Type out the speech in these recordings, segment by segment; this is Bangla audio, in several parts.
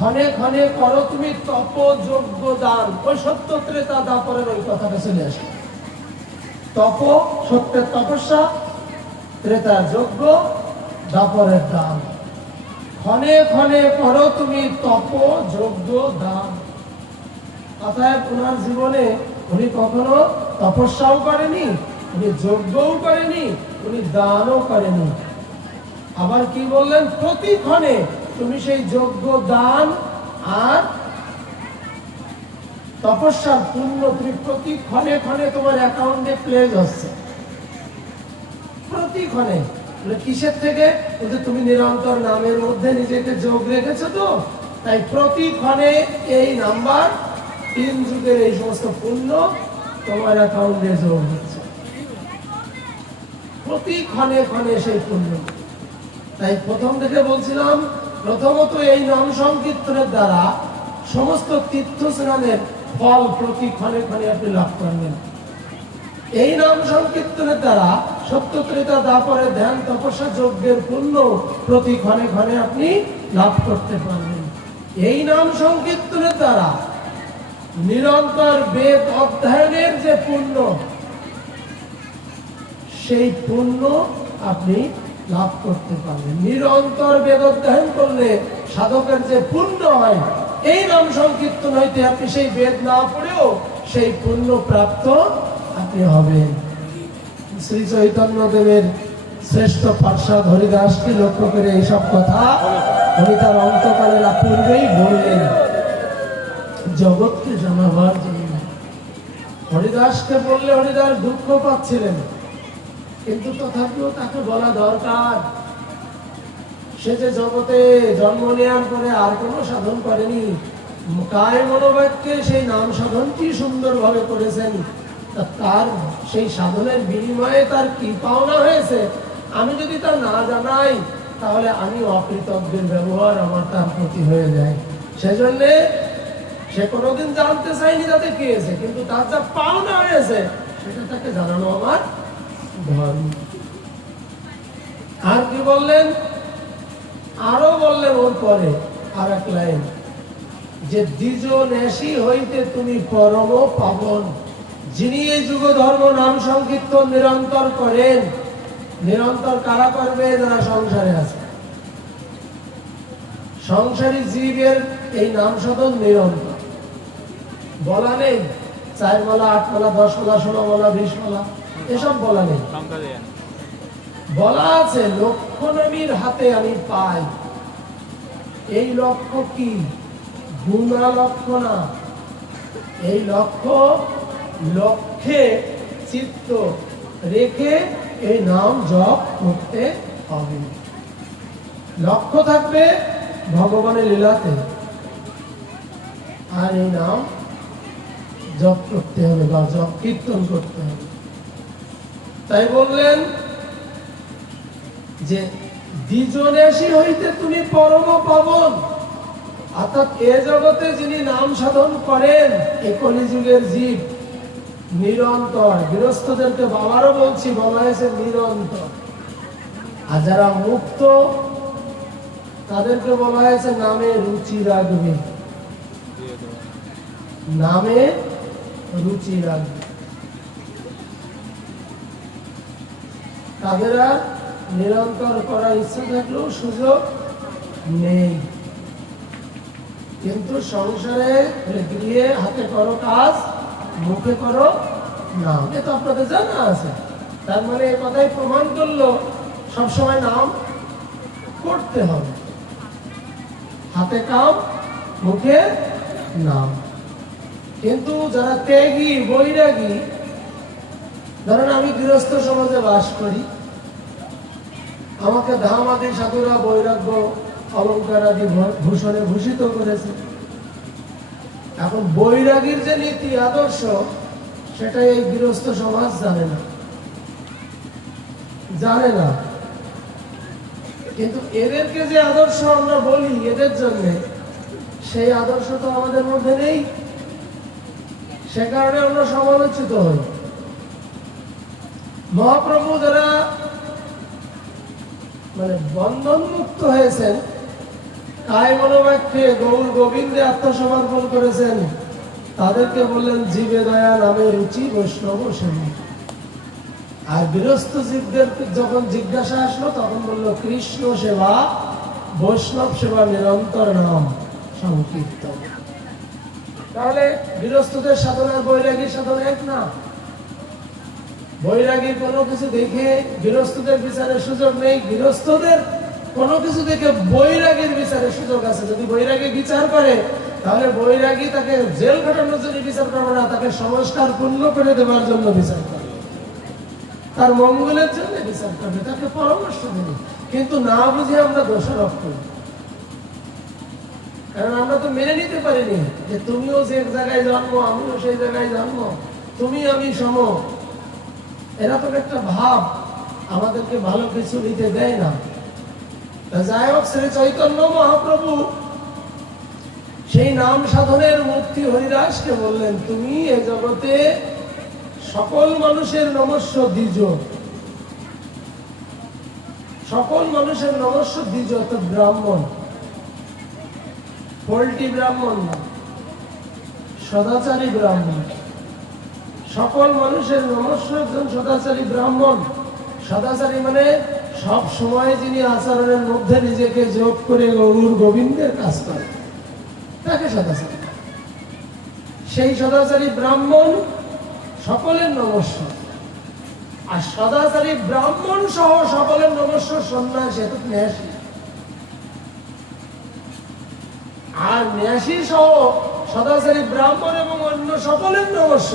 ক্ষণে ক্ষণে করো তুমি তপ যজ্ঞ দান। ওই সত্য ত্রেতা দাপরের ওই কথাটা চলে আসে। তপ সত্যের তপস্যা, ত্রেতার যজ্ঞ, দাপরের দান। ক্ষণে ক্ষণে করো তুমি তপ যজ্ঞ দান। অতএব ওনার জীবনে উনি কখনো তপস্যাও করেনি, উনি যজ্ঞও করেনি, উনি দানও করেনি। আবার কি বললেন? প্রতিক্ষণে তুমি সেই যজ্ঞ দান আর তপস্যার পুণ্য তুমি প্রতিক্ষণে ক্ষণে তোমার অ্যাকাউন্টে প্লেজ হচ্ছে। প্রতিক্ষণে কিসের থেকে? তুমি নিরন্তর নামের মধ্যে নিজেকে যোগ রেখেছো, তো তাই প্রতিক্ষণে এই নাম্বার 3 যুগের এই সমস্ত পুণ্য তোমার অ্যাকাউন্টে যোগ হচ্ছে। প্রতিক্ষণে ক্ষণে সেই পুণ্য। তাই প্রথম থেকে বলছিলাম, প্রথমত এই নাম সংকীর্তনের দ্বারা সমস্ত তীর্থ স্নানের ফল প্রতি ক্ষণে ক্ষণে আপনি লাভ করবেন। এই নাম সংকীর্তনের দ্বারা সত্য ত্রেতা দাপরে ধ্যান তপস্যা যজ্ঞের পুণ্য প্রতি ক্ষণে ক্ষণে আপনি লাভ করতে পারবেন। এই নাম সংকীর্তনের দ্বারা নিরন্তর বেদ অধ্যয়নের যে পুণ্য, সেই পুণ্য আপনি লাভ করতে পারবেন। নিরন্তর বেদ অধ্যয়ন করলে সাধকের যে পুণ্য হয়, এই নাম সংকীর্তন হইতে আপনি সেই বেদ না পড়েও সেই পুণ্য প্রাপ্ত আপনি হবেন। শ্রী চৈতন্য দেবের শ্রেষ্ঠ পার্ষদ হরিদাসকে লক্ষ্য করে এইসব কথা উনি তার অন্তকালের পূর্বেই বললেন, জগৎকে জানাবার জন্য। হরিদাসকে বললে হরিদাস দুঃখ পাচ্ছিলেন, কিন্তু তথাপিও তাকে বলা দরকার। সে যে জগতে জন্ম নেওয়ার পরে আর কোনো সাধন করেনি, কায় মনোবাক্যে সেই নাম সাধনটি সুন্দরভাবে করেছেন। তার সেই সাধনের বিনিময়ে তার কি পাওনা হয়েছে, আমি যদি তা না জানাই তাহলে আমি অকৃতজ্ঞের ব্যবহার আমার তার প্রতি হয়ে যায়। সেজন্য সে কোনোদিন জানতে চাইনি তাতে কি হয়েছে, কিন্তু তার যা পাওনা হয়েছে সেটা তাকে জানানো আমার ধর্ম। আর কি বললেন? আরো বললেন ওর পরে আর এক লাইন, যে দ্বিজ নেশি হইতে তুমি পরম পাবন। যিনি এই যুগ ধর্ম নাম সংকীর্তন নিরন্তর করেন, নিরন্তর কারা করবে? যারা সংসারে আছে। সংসারী জীবের এই নাম সাধন নিরন্তর। বলা নেই 4 মালা 8 মালা 10 মালা 16 মালা 20 মালা, এসব বলা নেই। বলা আছে লক্ষ্যনামীর হাতে আমি পাই। এই লক্ষ্য কি? গুণা লক্ষ্য না। এই লক্ষ্য, লক্ষ্যে চিত্ত রেখে এই নাম জপ করতে হবে। লক্ষ্য থাকবে ভগবানের লীলাতে, আর এই নাম জপ করতে হবে বা জপ কীর্তন করতে হবে। তাই বললেন যে দ্বিজনেশী হইতে তুমি পরম পাবন। অর্থাৎ এ জগতে যিনি নাম সাধন করেন, এই কলিযুগের জীব নিরন্তর, গৃহস্থদেরকে বাবারও বলছি, বলা হয়েছে নিরন্তর। আর যারা মুক্ত তাদেরকে বলা হয়েছে নামে রুচি রাখবে, নামে রুচি রাখবে। তাদের আর নিরন্তর করার ইচ্ছা থাকলেও সুযোগ নেই। কিন্তু সংসারে গৃহে হাতে করো কাজ, মুখে করো নাম, এ তো আপনাদের জানা আছে। তার মানে এই কথাই প্রমাণ করলো সবসময় নাম করতে হবে। হাতে কাম, মুখে নাম। কিন্তু যারা ত্যাগী বৈরাগী, ধরেন আমি গৃহস্থ সমাজে বাস করি, আমাকে ধাম আদি সাধুরা বৈরাগ্য অলঙ্কার আদি ভূষণে ভূষিত করেছে। এখন বৈরাগীর যে নীতি আদর্শ, সেটা এই গৃহস্থ সমাজ জানে না, জানে না। কিন্তু এদেরকে যে আদর্শ আমরা বলি এদের জন্য, সেই আদর্শ তো আমাদের মধ্যে নেই। সে কারণে আমরা সমালোচিত হই। মহাপ্রভু যারা মানে বন্ধন মুক্ত হয়েছেন, কায় মনোবাক্যে গৌর গোবিন্দে আত্মসমর্পণ করেছেন, তাদেরকে বললেন জীবে দয়া নামে রুচি বৈষ্ণব সেবা। আর গৃহস্থ জীবদের যখন জিজ্ঞাসা আসলো তখন বলল কৃষ্ণ সেবা বৈষ্ণব সেবা নিরন্তর নাম সংকীর্তন। তাহলে গৃহস্থদের সাধনা আর বৈরাগীর সাধনা এক না। বৈরাগীর কোনো কিছু দেখে গৃহস্থদের বিচারের সুযোগ নেই, গৃহস্থদের কোনো কিছু দেখে বৈরাগীর বিচারের সুযোগ আছে। যদি বৈরাগী বিচার করে তাহলে বৈরাগী তাকে জেল খাটানোর জন্য বিচার করবে না, তাকে সংস্কার পূর্ণ করে দেওয়ার জন্য বিচার করবে, তার মঙ্গলের জন্য বিচার করবে, তাকে পরামর্শ দেবে। কিন্তু না বুঝে আমরা দোষারোপ করি, কারণ আমরা তো মেনে নিতে পারিনি যে তুমিও যে এক জায়গায় জন্ম, আমিও সেই জায়গায় জন্ম, তুমি আমি সম। এরকম একটা ভাব আমাদেরকে ভালো কিছু নিতে দেয় না। যাই হোক, শ্রী চৈতন্য মহাপ্রভু সেই নাম সাধনের মূর্তি হরিদাসকে বললেন তুমি এ জগতে সকল মানুষের নমস্য দ্বিজ, সকল মানুষের নমস্য দ্বিজ, তো ব্রাহ্মণ, পোল্ট্রি ব্রাহ্মণ না, সদাচারী ব্রাহ্মণ। সকল মানুষের নমস্য একজন সদাচারী ব্রাহ্মণ। সদাচারী মানে সব সময় যিনি আচরণের মধ্যে নিজেকে যোগ করে গৌর গোবিন্দের কাজ করে, তাকে সদাচারী। সেই সদাচারী ব্রাহ্মণ সকলের নমস্য। আর সদাচারী ব্রাহ্মণ সহ সকলের নমস্য সন্ন্যাসী, এত ন্যাসী। আর ন্যাসী সহ সদাচারী ব্রাহ্মণ এবং অন্য সকলের নমস্য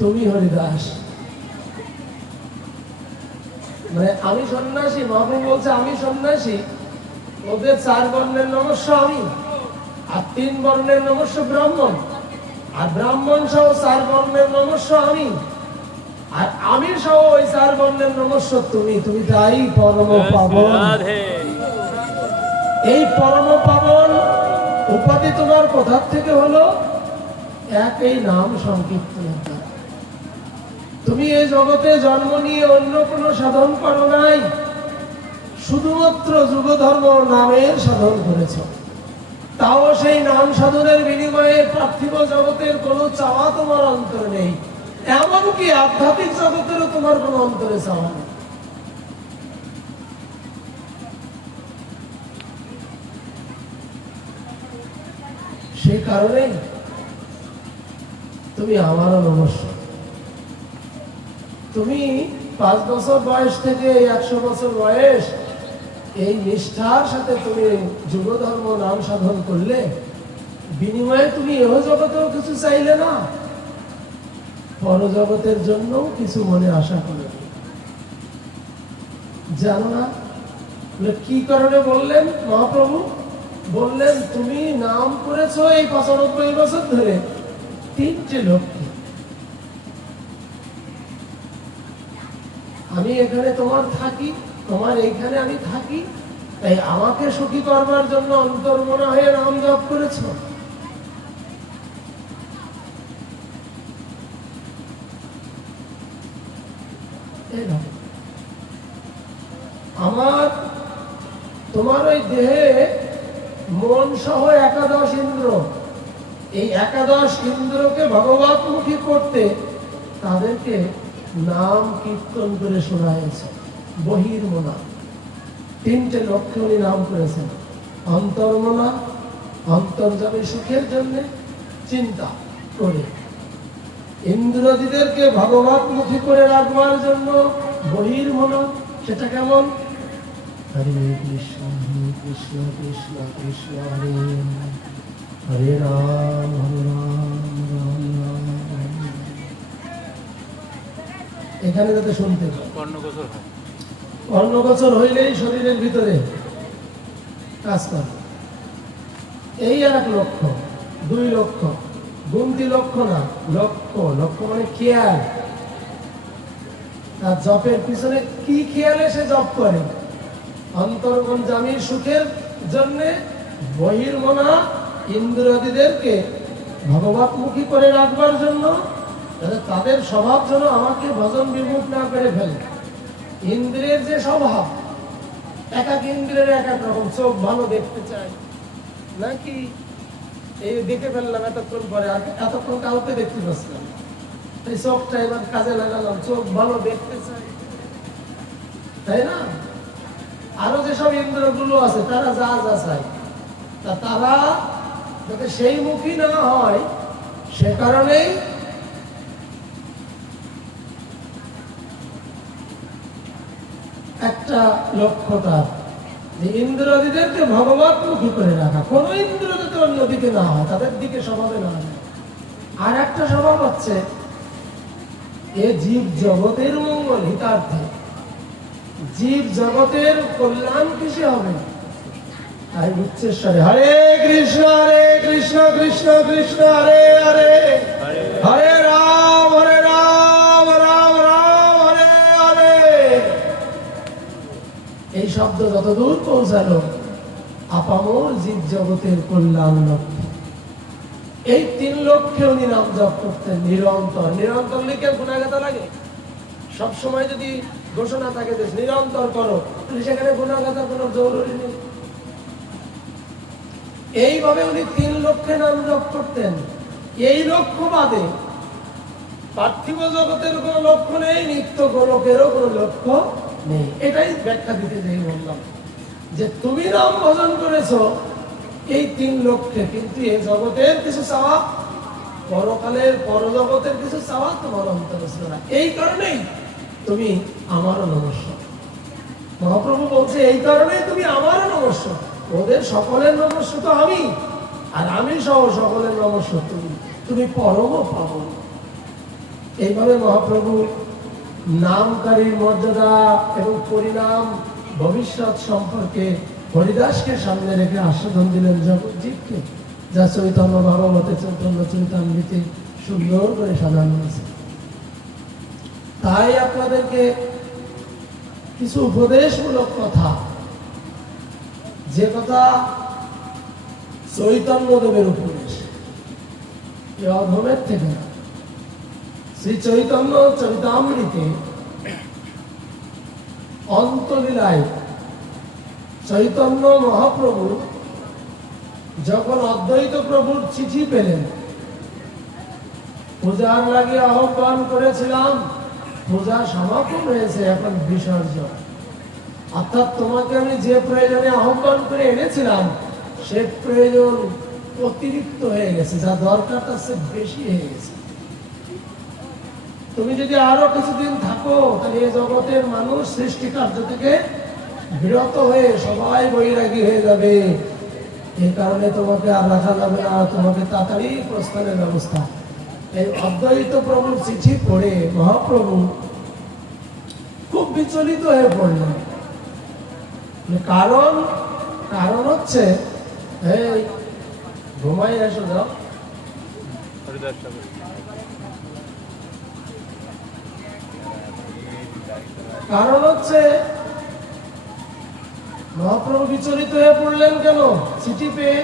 তুমি হরিদাস। মানে আমি সন্ন্যাসী, মহাপ্রভু বলছে আমি সন্ন্যাসী, ওদের 4 বর্ণের নমস্য আমি, আর 3 বর্ণের নমস্য ব্রাহ্মণ, আর ব্রাহ্মণ সহ 4 বর্ণের নমস্য আমি, আর আমি সহ ওই 4 বর্ণের নমস্য তুমি। তুমি তাই পরম পাবন। এই পরম পাবন উপাধি তোমার কোথা থেকে হলো? একই নাম সংকীর্তনের দ্বারা। তুমি এই জগতে জন্ম নিয়ে অন্য কোনো সাধন করো নাই, শুধুমাত্র যুগধর্ম নামের সাধন করেছ। তাও সেই নাম সাধনের বিনিময়ে পার্থিব জগতের কোনো চাওয়া তোমার অন্তরে নেই, এমনকি আধ্যাত্মিক জগতেরও তোমার কোনো অন্তরে চাওয়া নেই। সেই কারণেই তুমি আমারও নমস্য। তুমি 5 বছর বয়স থেকে 100 বছর বয়স এই নিষ্ঠার সাথে তুমি যুগধর্ম নাম সাধন করলে, বিনিময়ে তুমি এহ জগতেও কিছু চাইলে না, পরজগতের জন্য কিছু মনে আশা করে। জানো না কি কারণে বললেন মহাপ্রভু? বললেন তুমি নাম করেছো এই 95 বছর ধরে 3টে লক্ষ্মী। আমি এখানে তোমার থাকি, তোমার এইখানে আমি থাকি, তাই আমাকে সুখী করবার জন্য অন্তর্মনা হয়ে নাম জপ করেছো। আমার তোমার ওই দেহে মন সহ 11 ইন্দ্র, এই 11 ইন্দ্রকে ভগবতমুখী করতে তাদেরকে নাম কীর্তন করে শোনাইছে। বহির্মনা 3টে লক্ষ্যে উনি নাম করেছেন। অন্তর্মনা, অন্তর্যামী সুখের জন্য চিন্তা করে, ইন্দ্রদিদেরকে ভগবতমুখী করে রাখবার জন্য বহির্মনা। সেটা কেমন? হরে কৃষ্ণ কৃষ্ণ কৃষ্ণ কৃষ্ণ হরে হরে রাম হরে রাম রাম রাম। এখানে যাতে শুনতে কর্ণগোচর হইলেই শরীরের ভিতরে কাজ করে। এই আর এক লক্ষ্য, 2 লক্ষ্য, গুনতি লক্ষ্য না, লক্ষ্য। লক্ষ্য মানে খেয়াল। তার জপের পিছনে কি খেয়ালে সে জপ করে? অন্তর্মনজামীর সুখের জন্য বহির্মনা ইন্দ্রিয়দেরকে ভগবতমুখী করে রাখবার জন্য, তাদের স্বভাব যেন আমাকে ভজন বিমুখ না করে ফেলে। ইন্দ্রিয়ের যে স্বভাব, এক এক ইন্দ্রের এক এক রকম। চোখ ভালো দেখতে চায় নাকি এই দেখে ফেললাম এতক্ষণ পরে, এতক্ষণ কাউকে দেখতে পাচ্ছিলাম, এই চোখটা এবার কাজে লাগালাম, চোখ ভালো দেখতে চাই, তাই না? আরো যেসব ইন্দ্রগুলো আছে তারা যা যা চায়, তারা যাতে সেই মুখী না হয় সে কারণেই একটা লক্ষ্য তার, যে ইন্দ্রদিদেরকে ভগবতমুখী করে রাখা, কোন ইন্দ্র যাতে অন্যদিকে না হয়, তাদের দিকে স্বভাবে না হয়। আর একটা স্বভাব হচ্ছে এ জীব জগতের মঙ্গল হিতার্থে, জীব জগতের কল্যাণ কিসে হবে? তাই উচ্চেশ্বরে হরে কৃষ্ণ কৃষ্ণ কৃষ্ণ হরে হরে, হরে রাম রাম রাম হরে হরে। এই শব্দ যতদূর পৌঁছালো আপামর জীব জগতের কল্যাণ লক্ষ্যে, এই 3 লক্ষ্যে উনি নাম জপ করতেন নিরন্তর। নিরন্তর লিখে গুণাগাতা লাগে, সবসময় যদি ঘোষণা থাকে যে নিরন্তর করো, সেখানে গুণাগাতা কোনো জরুরি নেই। এইভাবে উনি 3 লক্ষ্যে নাম জপ করতেন। এই লক্ষ্য বাদে পার্থিব জগতের কোনো লক্ষ্য নেই, নিত্য গোলকেরও কোনো লক্ষ্য নেই। এটাই ব্যাখ্যা দিতে যাই বললাম যে তুমি নাম ভজন করেছো এই 3 লক্ষ্যে, কিন্তু এই জগতের কিছু চাওয়া, পরকালের পরজগতের কিছু চাওয়া তোমার অন্তরে ছিল না। এই কারণেই তুমি আমারও নমস্য। মহাপ্রভু বলছে এই কারণেই তুমি আমারও নমস্য। ওদের সকলের নমস্য তো আমি, আর আমি সহ সকলের নমস্য তুমি, তুমি পরম পাবন। এইভাবে মহাপ্রভু নামকারীর মর্যাদা এবং পরিণাম ভবিষ্যৎ সম্পর্কে হরিদাসকে সামনে রেখে আস্বাদন দিলেন জগৎজীবকে, যা চৈতন্য ভাগবতে চৈতন্য চৈতামৃতে সুন্দর করে সাজানো আছে। তাই আপনাদেরকে কিছু উপদেশমূলক কথা, যে কথা চৈতন্যদেবের উপদেশ, অধমের থেকে না। শ্রী চৈতন্য চরিতামৃতে অন্তলীলায় চৈতন্য মহাপ্রভু যখন অদ্বৈত প্রভুর চিঠি পেলেন, পূজার লাগে আহ্বান করেছিলাম, পূজা সমাপন হয়েছে, এখন বিসর্জন। অর্থাৎ তোমাকে আমি যে প্রয়োজনে আহ্বান করে এনেছিলাম সে প্রয়োজন অতিরিক্ত হয়ে গেছে, যা দরকার তার চেয়ে বেশি হয়ে গেছে। তুমি যদি আরো কিছুদিন থাকো তাহলে এই জগতের মানুষ সৃষ্টি কার্য থেকে বিরত হয়ে সবাই বৈরাগী হয়ে যাবে। এই কারণে তোমাকে আর রাখা যাবে না, তোমাকে তাড়াতাড়ি প্রস্থানের ব্যবস্থা। এই অদ্বৈত প্রভুর চিঠি পড়ে মহাপ্রভু খুব বিচলিত হয়ে পড়লেন। কারণ হচ্ছে এই ঘুমাই এসো যাও, কারণ হচ্ছে মহাপ্রভু বিচলিত হয়ে পড়লেন কেন? চিঠি পেয়ে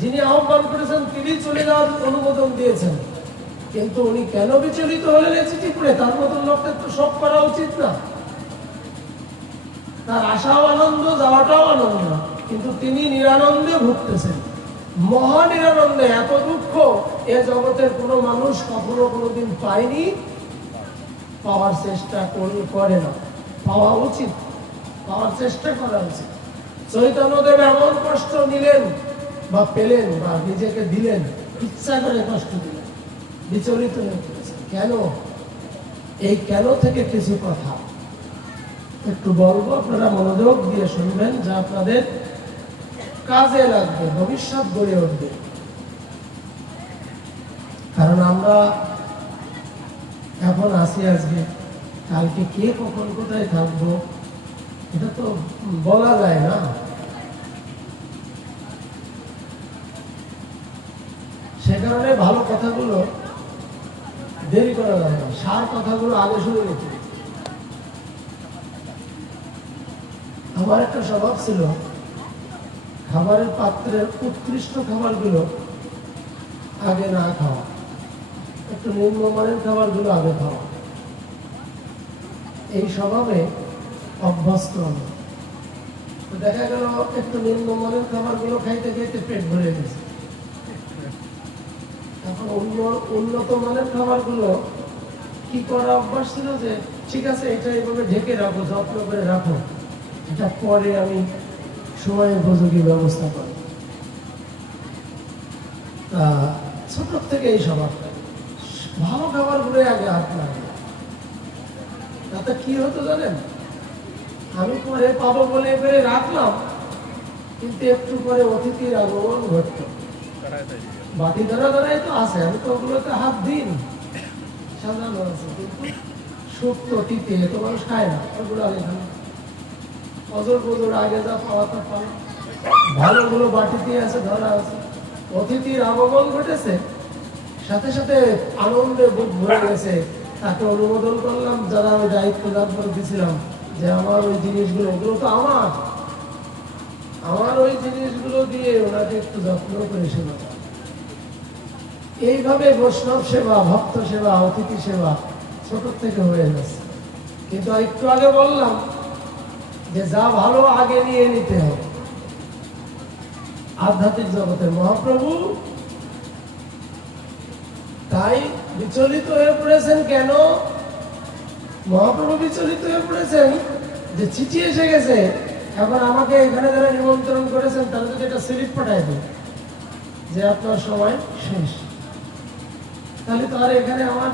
যিনি আহ্বান করেছেন তিনি চলে যাওয়ার অনুমোদন দিয়েছেন, কিন্তু উনি কেন বিচলিত হলেন এই চিঠি পড়ে? তার মতন লোকদের তো সব করা উচিত না। তার আশাও আনন্দ, যাওয়াটাও আনন্দ, কিন্তু তিনি নিরানন্দে ভুগতেছেন, মহা নিরানন্দে। এত দুঃখ এ জগতের কোনো মানুষ কখনো কোনোদিন পায়নি, পাওয়ার চেষ্টা করে না। পাওয়া উচিত, পাওয়ার চেষ্টা করা উচিত। চৈতন্যদেব এমন কষ্ট নিলেন বা পেলেন বা নিজেকে দিলেন, ইচ্ছা করে কষ্ট দিলেন, বিচলিত হয়ে পড়েছেন। কেন? এই কেন থেকে কিছু কথা একটু বলবো, আপনারা মনোযোগ দিয়ে শুনবেন, যা আপনাদের কাজে লাগবে, ভবিষ্যৎ গড়ে উঠবে। কারণ আমরা এখন আসি, আজকে কালকে কে কখন কোথায় থাকবো এটা তো বলা যায় না। সে কারণে ভালো কথাগুলো দেরি করা যাবে না, সার কথাগুলো আগে শুনে রেখে। আমার একটা স্বভাব ছিল খাবারের পাত্রের উৎকৃষ্ট খাবারগুলো আগে না খাওয়া, একটু নিম্নমানের খাবারগুলো আগে খাওয়া। এই স্বভাবে অভ্যস্ত আমি। তো দেখা গেল একটু নিম্নমানের খাবারগুলো খাইতে খাইতে পেট ভরে গেছে। এখন উন্নত মানের খাবারগুলো কি করা অভ্যাস ছিল যে ঠিক আছে এটা এইভাবে ঢেকে রাখো, যত্ন করে রাখো, এটা পরে আমি সময় উপযোগী ব্যবস্থা করি। ছোট থেকে এই স্বভাব, ভালো খাবারগুলো আগে হাত লাগে। তাতে কি হতো জানেন, আমি পরে পাবো বলে এবারে রাখলাম, কিন্তু একটু পরে অতিথির আগমন ঘটত। বাটি ধরা ধরাই তো আছে, আমি তো ওগুলোতে হাত দিইনি, সাজানো আছে, কিন্তু শুক্ত তিতে তো মানুষ খায় না, ওগুলো আগে খায়। অজর বজর আগে যা পাওয়া তা পাওয়া, ভালোগুলো বাটিতে আছে, ধরা আছে। অতিথির আগমন ঘটেছে, সাথে সাথে আনন্দে বুক ভরে গেছে। তাকে অনুমোদন করলাম, যারা আমি দায়িত্ব দান দিয়েছিলাম, যে আমার ওই জিনিসগুলো, ওগুলো তো আমার ওই জিনিসগুলো দিয়ে ওনাকে একটু যত্ন করে সেবা। এইভাবে বৈষ্ণব সেবা, ভক্ত সেবা, অতিথি সেবা ছোট থেকে হয়ে যাচ্ছে। কিন্তু একটু আগে বললাম যে যা ভালো আগে নিয়ে নিতে হবে। আধ্যাত্মিক জগতের মহাপ্রভু তাই বিচলিত হয়ে পড়েছেন। কেন মহাপ্রভু বিচলিত হয়ে পড়েছেন? যে চিঠি এসে গেছে, এখন আমাকে এখানে যারা নিমন্ত্রণ করেছেন তারা যদি একটা স্লিপ পাঠায় দেয় যে আপনার সময় শেষ, তাহলে তো আর এখানে আমার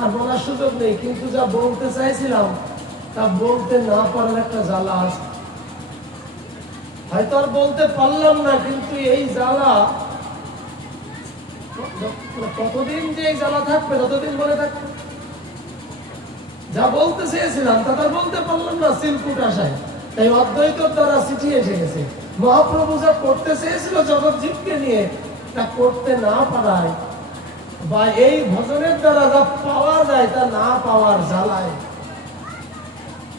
আর বলার সুযোগ নেই। কিন্তু যা বলতে চাইছিলাম তা বলতে না পারার একটা জ্বালা আছে। হয়তো আর বলতে পারলাম না, কিন্তু এই জ্বালা কতদিন যে এই জ্বালা থাকবে, ততদিন বলে থাকবে। যা বলতে চেয়েছিলাম তা তার বলতে পারলাম না সিলকুট আসায়, তাই অদ্বৈতর দ্বারা চিঠি এসে গেছে। মহাপ্রভু যা করতে চেয়েছিল জগৎ জীবকে নিয়ে, তা করতে না পারায় বা এই ভজনের দ্বারা যা পাওয়া যায় তা না পাওয়ার জ্বালায়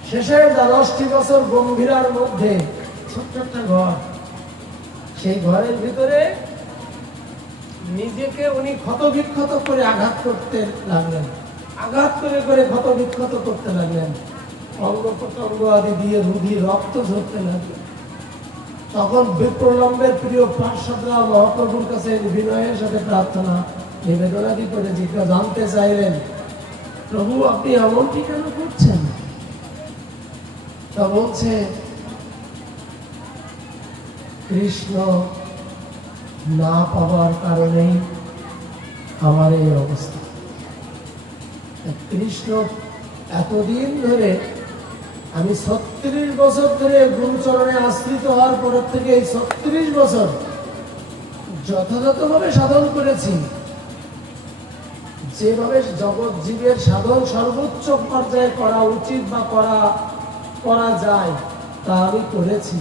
শেষের 10টি বছর গম্ভীরার মধ্যে ছোট্ট একটা ঘর, সেই ঘরের ভিতরে নিজেকে উনি ক্ষত বিক্ষত করে আঘাত করতে লাগলেন, আঘাত করে করে ক্ষত বিক্ষত করতে লাগলেন, অঙ্গ প্রত্যঙ্গ আদি দিয়ে রুধি রক্ত ঝরতে লাগলেন। তখন বিপ্রলম্বের প্রিয় পার্শ্বদরা মহাপ্রভুর কাছে বিনয়ের সাথে প্রার্থনা নিবেদনাদি করে জানতে চাইলেন, প্রভু আপনি এমনটি কেন করছেন? তা বলছে কৃষ্ণ না পাওয়ার কারণেই আমার এই অবস্থা। কৃষ্ণ এতদিন ধরে, আমি 36 বছর ধরে গুরুচরণে আশ্রিত হওয়ার পর থেকে এই 36 বছর যথাযথভাবে সাধন করেছি। যেভাবে জগৎ জীবের সাধন সর্বোচ্চ পর্যায়ে করা উচিত বা করা যায় তা আমি করেছি,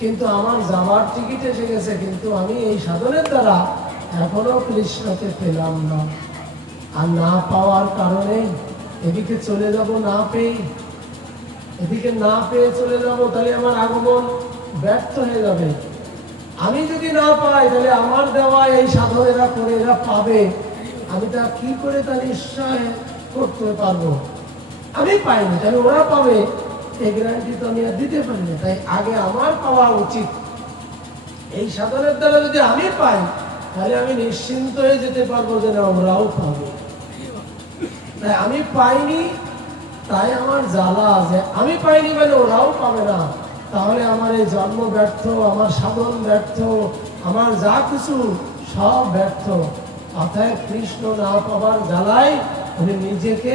কিন্তু আমার যাওয়ার টিকিট এসে গেছে, কিন্তু আমি এই সাধনের দ্বারা এখনো কৃষ্ণকে পেলাম না। আর না পাওয়ার কারণে এদিকে চলে যাব, না পেয়ে এদিকে না পেয়ে চলে যাব, তাহলে আমার আগমন ব্যর্থ হয়ে যাবে। আমি যদি না পাই তাহলে আমার দেওয়া এই সাধনেরা করে এরা পাবে, আমি তা কি করে তা নিশ্চয় করতে পারবো? আমি পাইনি, তাহলে ওরা পাবে, এই গ্যারান্টি তো আমি আর দিতে পারি না। তাই আগে আমার পাওয়া উচিত। এই সাধনের দ্বারা যদি আমি পাই তাহলে আমি নিশ্চিন্ত হয়ে যেতে পারবো যে না ওরাও পাবে। তাই আমি পাইনি, তাই আমার জ্বালা, যে আমি পাইনি মানে ওরাও পাবে না, তাহলে আমার এই জন্ম ব্যর্থ, আমার সাধন ব্যর্থ, আমার যা কিছু সব ব্যর্থ। অর্থাৎ কৃষ্ণ না পাবার জ্বালায় উনি নিজেকে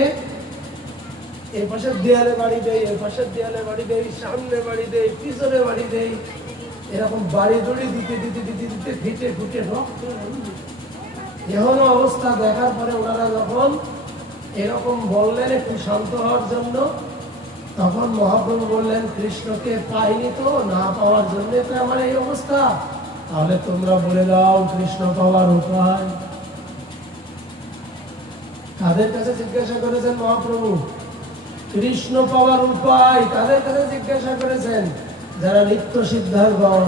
এই পাশের দেয়ালে বাড়ি দেয়, এই পাশের দেয়ালে বাড়ি দেয়, সামনে বাড়ি দেয়, পিছনে বাড়ি দেয়, এরকম বাড়ি দড়ি দিতে দিতে দিতে দিতে ফিটে ফুটে রক্ত। এমন অবস্থা দেখার পরে ওনারা যখন এরকম বললেন একটু শান্ত হওয়ার জন্য, তখন মহাপ্রভু বললেন, কৃষ্ণকে পাইনি তো, না পাওয়ার জন্য তো আমার এই অবস্থা, তাহলে তোমরা বলে দাও কৃষ্ণ পাওয়ার উপায়। কাদের কাছে জিজ্ঞাসা করেছেন মহাপ্রভু? কৃষ্ণ পাওয়ার উপায় কাদের কাছে জিজ্ঞাসা করেছেন? যারা নিত্য সিদ্ধারগণ,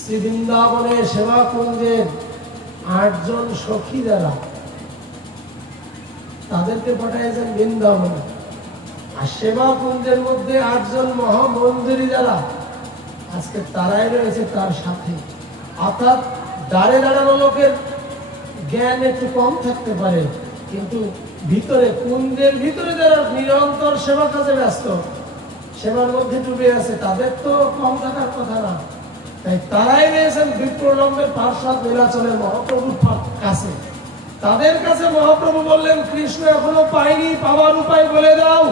শ্রী বৃন্দাবনের সেবা কুঞ্জের 8 জন সখী যারা, তাদেরকে পাঠাইছেন বৃন্দাবনে। আর সেবা কুঞ্জের মধ্যে 8 জন মহামন্দিরী যারা আজকে তারাই রয়েছে তার সাথে। অর্থাৎ দাঁড়ে দাঁড়ানো লোকের জ্ঞান একটু কম থাকতে পারে, কিন্তু ভিতরে কুঞ্জের ভিতরে যারা নিরন্তর সেবা কাজে ব্যস্ত, সেবার মধ্যে ডুবে আছে, তাদের তো কম থাকার কথা না। তাই তারাই রয়েছেন বিপ্রলম্বের পার্শ্বদ নীলাচলের মহাপ্রভুর কাছে। তাদের কাছে মহাপ্রভু বললেন, কৃষ্ণ এখনো পাইনি, পাওয়ার উপায় বলে দাও।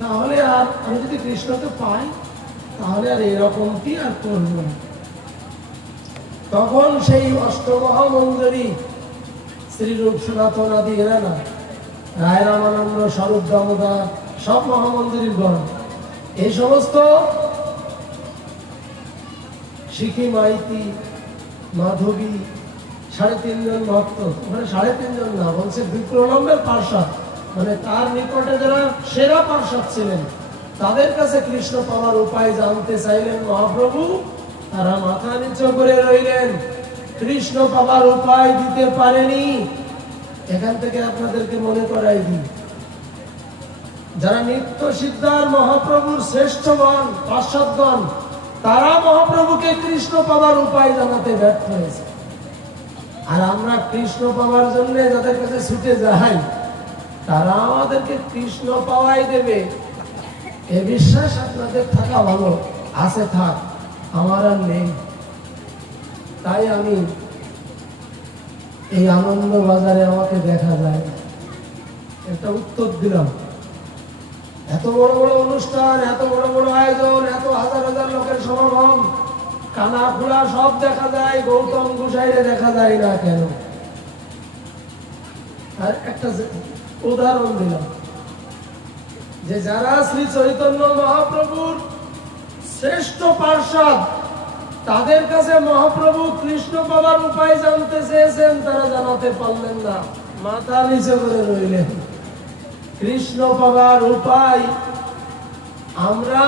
তাহলে আর আমি যদি কৃষ্ণকে পাই, তাহলে আর এরকমটি আর করব না। তখন সেই অষ্টমহামঞ্জরী শ্রীরূপ সনাতন আদি এরা না, রায় রামানন্দ, স্বরূপ দামোদর, সব মহামন্দিরের গণ, এই সমস্ত শিখি, মাইতি, মাধবী, 3.5 জন ভক্ত, মানে 3.5 জন না, বলছে বিপ্রলম্বের পার্শ্বদ, মানে তার নিকটে যারা সেরা পার্শ্বদ ছিলেন, তাদের কাছে কৃষ্ণ পাওয়ার উপায় জানতে চাইলেন মহাপ্রভু। তারা মাথা নিচু করে রইলেন, কৃষ্ণ পাওয়ার উপায় দিতে পারেনি। এখান থেকে আপনাদেরকে মনে করাই দিই, যারা নিত্য সিদ্ধার মহাপ্রভুর শ্রেষ্ঠগণ, পার্শ্বদগণ, তারা মহাপ্রভুকে কৃষ্ণ পাওয়ার উপায় জানাতে ব্যর্থ হয়েছে। আর আমরা কৃষ্ণ পাওয়ার জন্য যাদের কাছে ছুটে যাই, তারা আমাদেরকে কৃষ্ণ পাওয়াই দেবে, এ বিশ্বাস আপনাদের থাকা ভালো। আছে, থাক, আমার আর নেই। তাই আমি এই আনন্দ বাজারে আমাকে দেখা যায়, একটা উত্তর দিলাম। এত বড় বড় অনুষ্ঠান, এত বড় বড় আয়োজন, এত হাজার হাজার লোকের সমাগম, কানা খোলা সব দেখা যায়, গৌতম গোসাইরে দেখা যায় না কেন? আর একটা উদাহরণ দিলাম, যে যারা শ্রী চৈতন্য মহাপ্রভুর শ্রেষ্ঠ পার্শ্বদ, তাদের কাছে মহাপ্রভু কৃষ্ণ পাওয়ার উপায় জানতে চেয়েছেন, তারা জানাতে পারলেন না, মাথা নিচে করে রইলেন। কৃষ্ণ পাওয়ার উপায় আমরা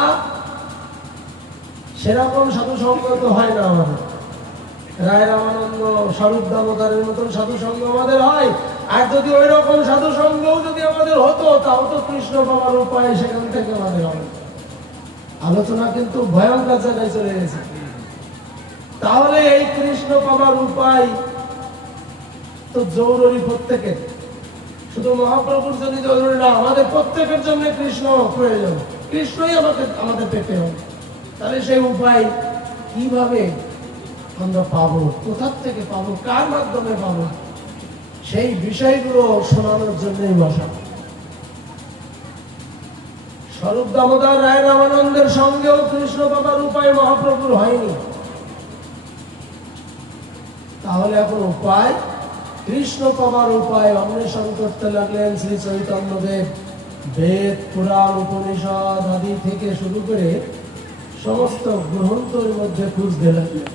সেরকম সাধু সঙ্গ তো হয় না আমাদের, রায় রামানন্দ, স্বরূপ দামোদরের মতন সাধু সঙ্গ আমাদের হয়। আর যদি ওই রকম সাধু সঙ্গও যদি আমাদের হতো, তাও তো কৃষ্ণ পাওয়ার উপায় সেখান থেকে আমাদের হবে। আলোচনা কিন্তু ভয়ঙ্কর জায়গায় চলে গেছে। তাহলে এই কৃষ্ণ পাওয়ার উপায় তো জরুরি প্রত্যেকের, শুধু মহাপ্রভুর জন্য জরুরি না, আমাদের প্রত্যেকের জন্য কৃষ্ণ প্রয়োজন। কৃষ্ণই আমাদের পেতে হবে। তাহলে সেই উপায় কিভাবে আমরা পাবো, কোথার থেকে পাবো, কার মাধ্যমে পাবো, সেই বিষয়গুলো শোনানোর জন্যই বসা। স্বরূপ দামোদর, রায় রামানন্দের সঙ্গেও কৃষ্ণ পাবার উপায় মহাপ্রভুর হয়নি। তাহলে এখন উপায়, কৃষ্ণ পাবার উপায় অন্বেষণ করতে লাগলেন শ্রী চৈতন্যদেব। বেদ, পুরাণ, উপনিষদ আদি থেকে শুরু করে সমস্ত গ্রন্থের মধ্যে খুঁজতে লাগলেন।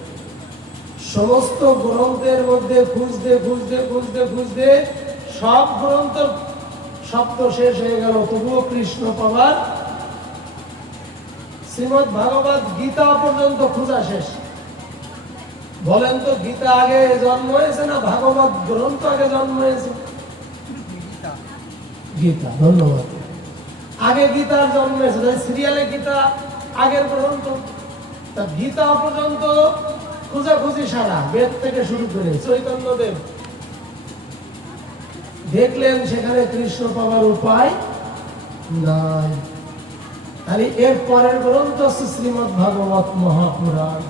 সমস্ত গ্রন্থের মধ্যে খুঁজতে খুঁজতে খুঁজতে খুঁজতে সব গ্রন্থ শব্দ শেষ হয়ে গেল, তবুও কৃষ্ণ পাবার শ্রীমদ্ ভাগবত গীতা পর্যন্ত খোঁজা শেষ। বলেন তো, গীতা আগে জন্ম হয়েছে না ভাগবত গ্রন্থ আগে জন্ম হয়েছে? গীতা, ধন্যবাদ। আগে গীতার জন্ম হয়েছে, সিরিয়ালে গীতা আগের গ্রন্থ। তা গীতা পর্যন্ত খোঁজাখুঁজি সারা, বেদ থেকে শুরু করে চৈতন্যদেব দেখলেন সেখানে কৃষ্ণ পাওয়ার উপায় নাই। তাহলে এর পরের গ্রন্থ হচ্ছে শ্রীমদ্ ভাগবত মহাপুরাণ।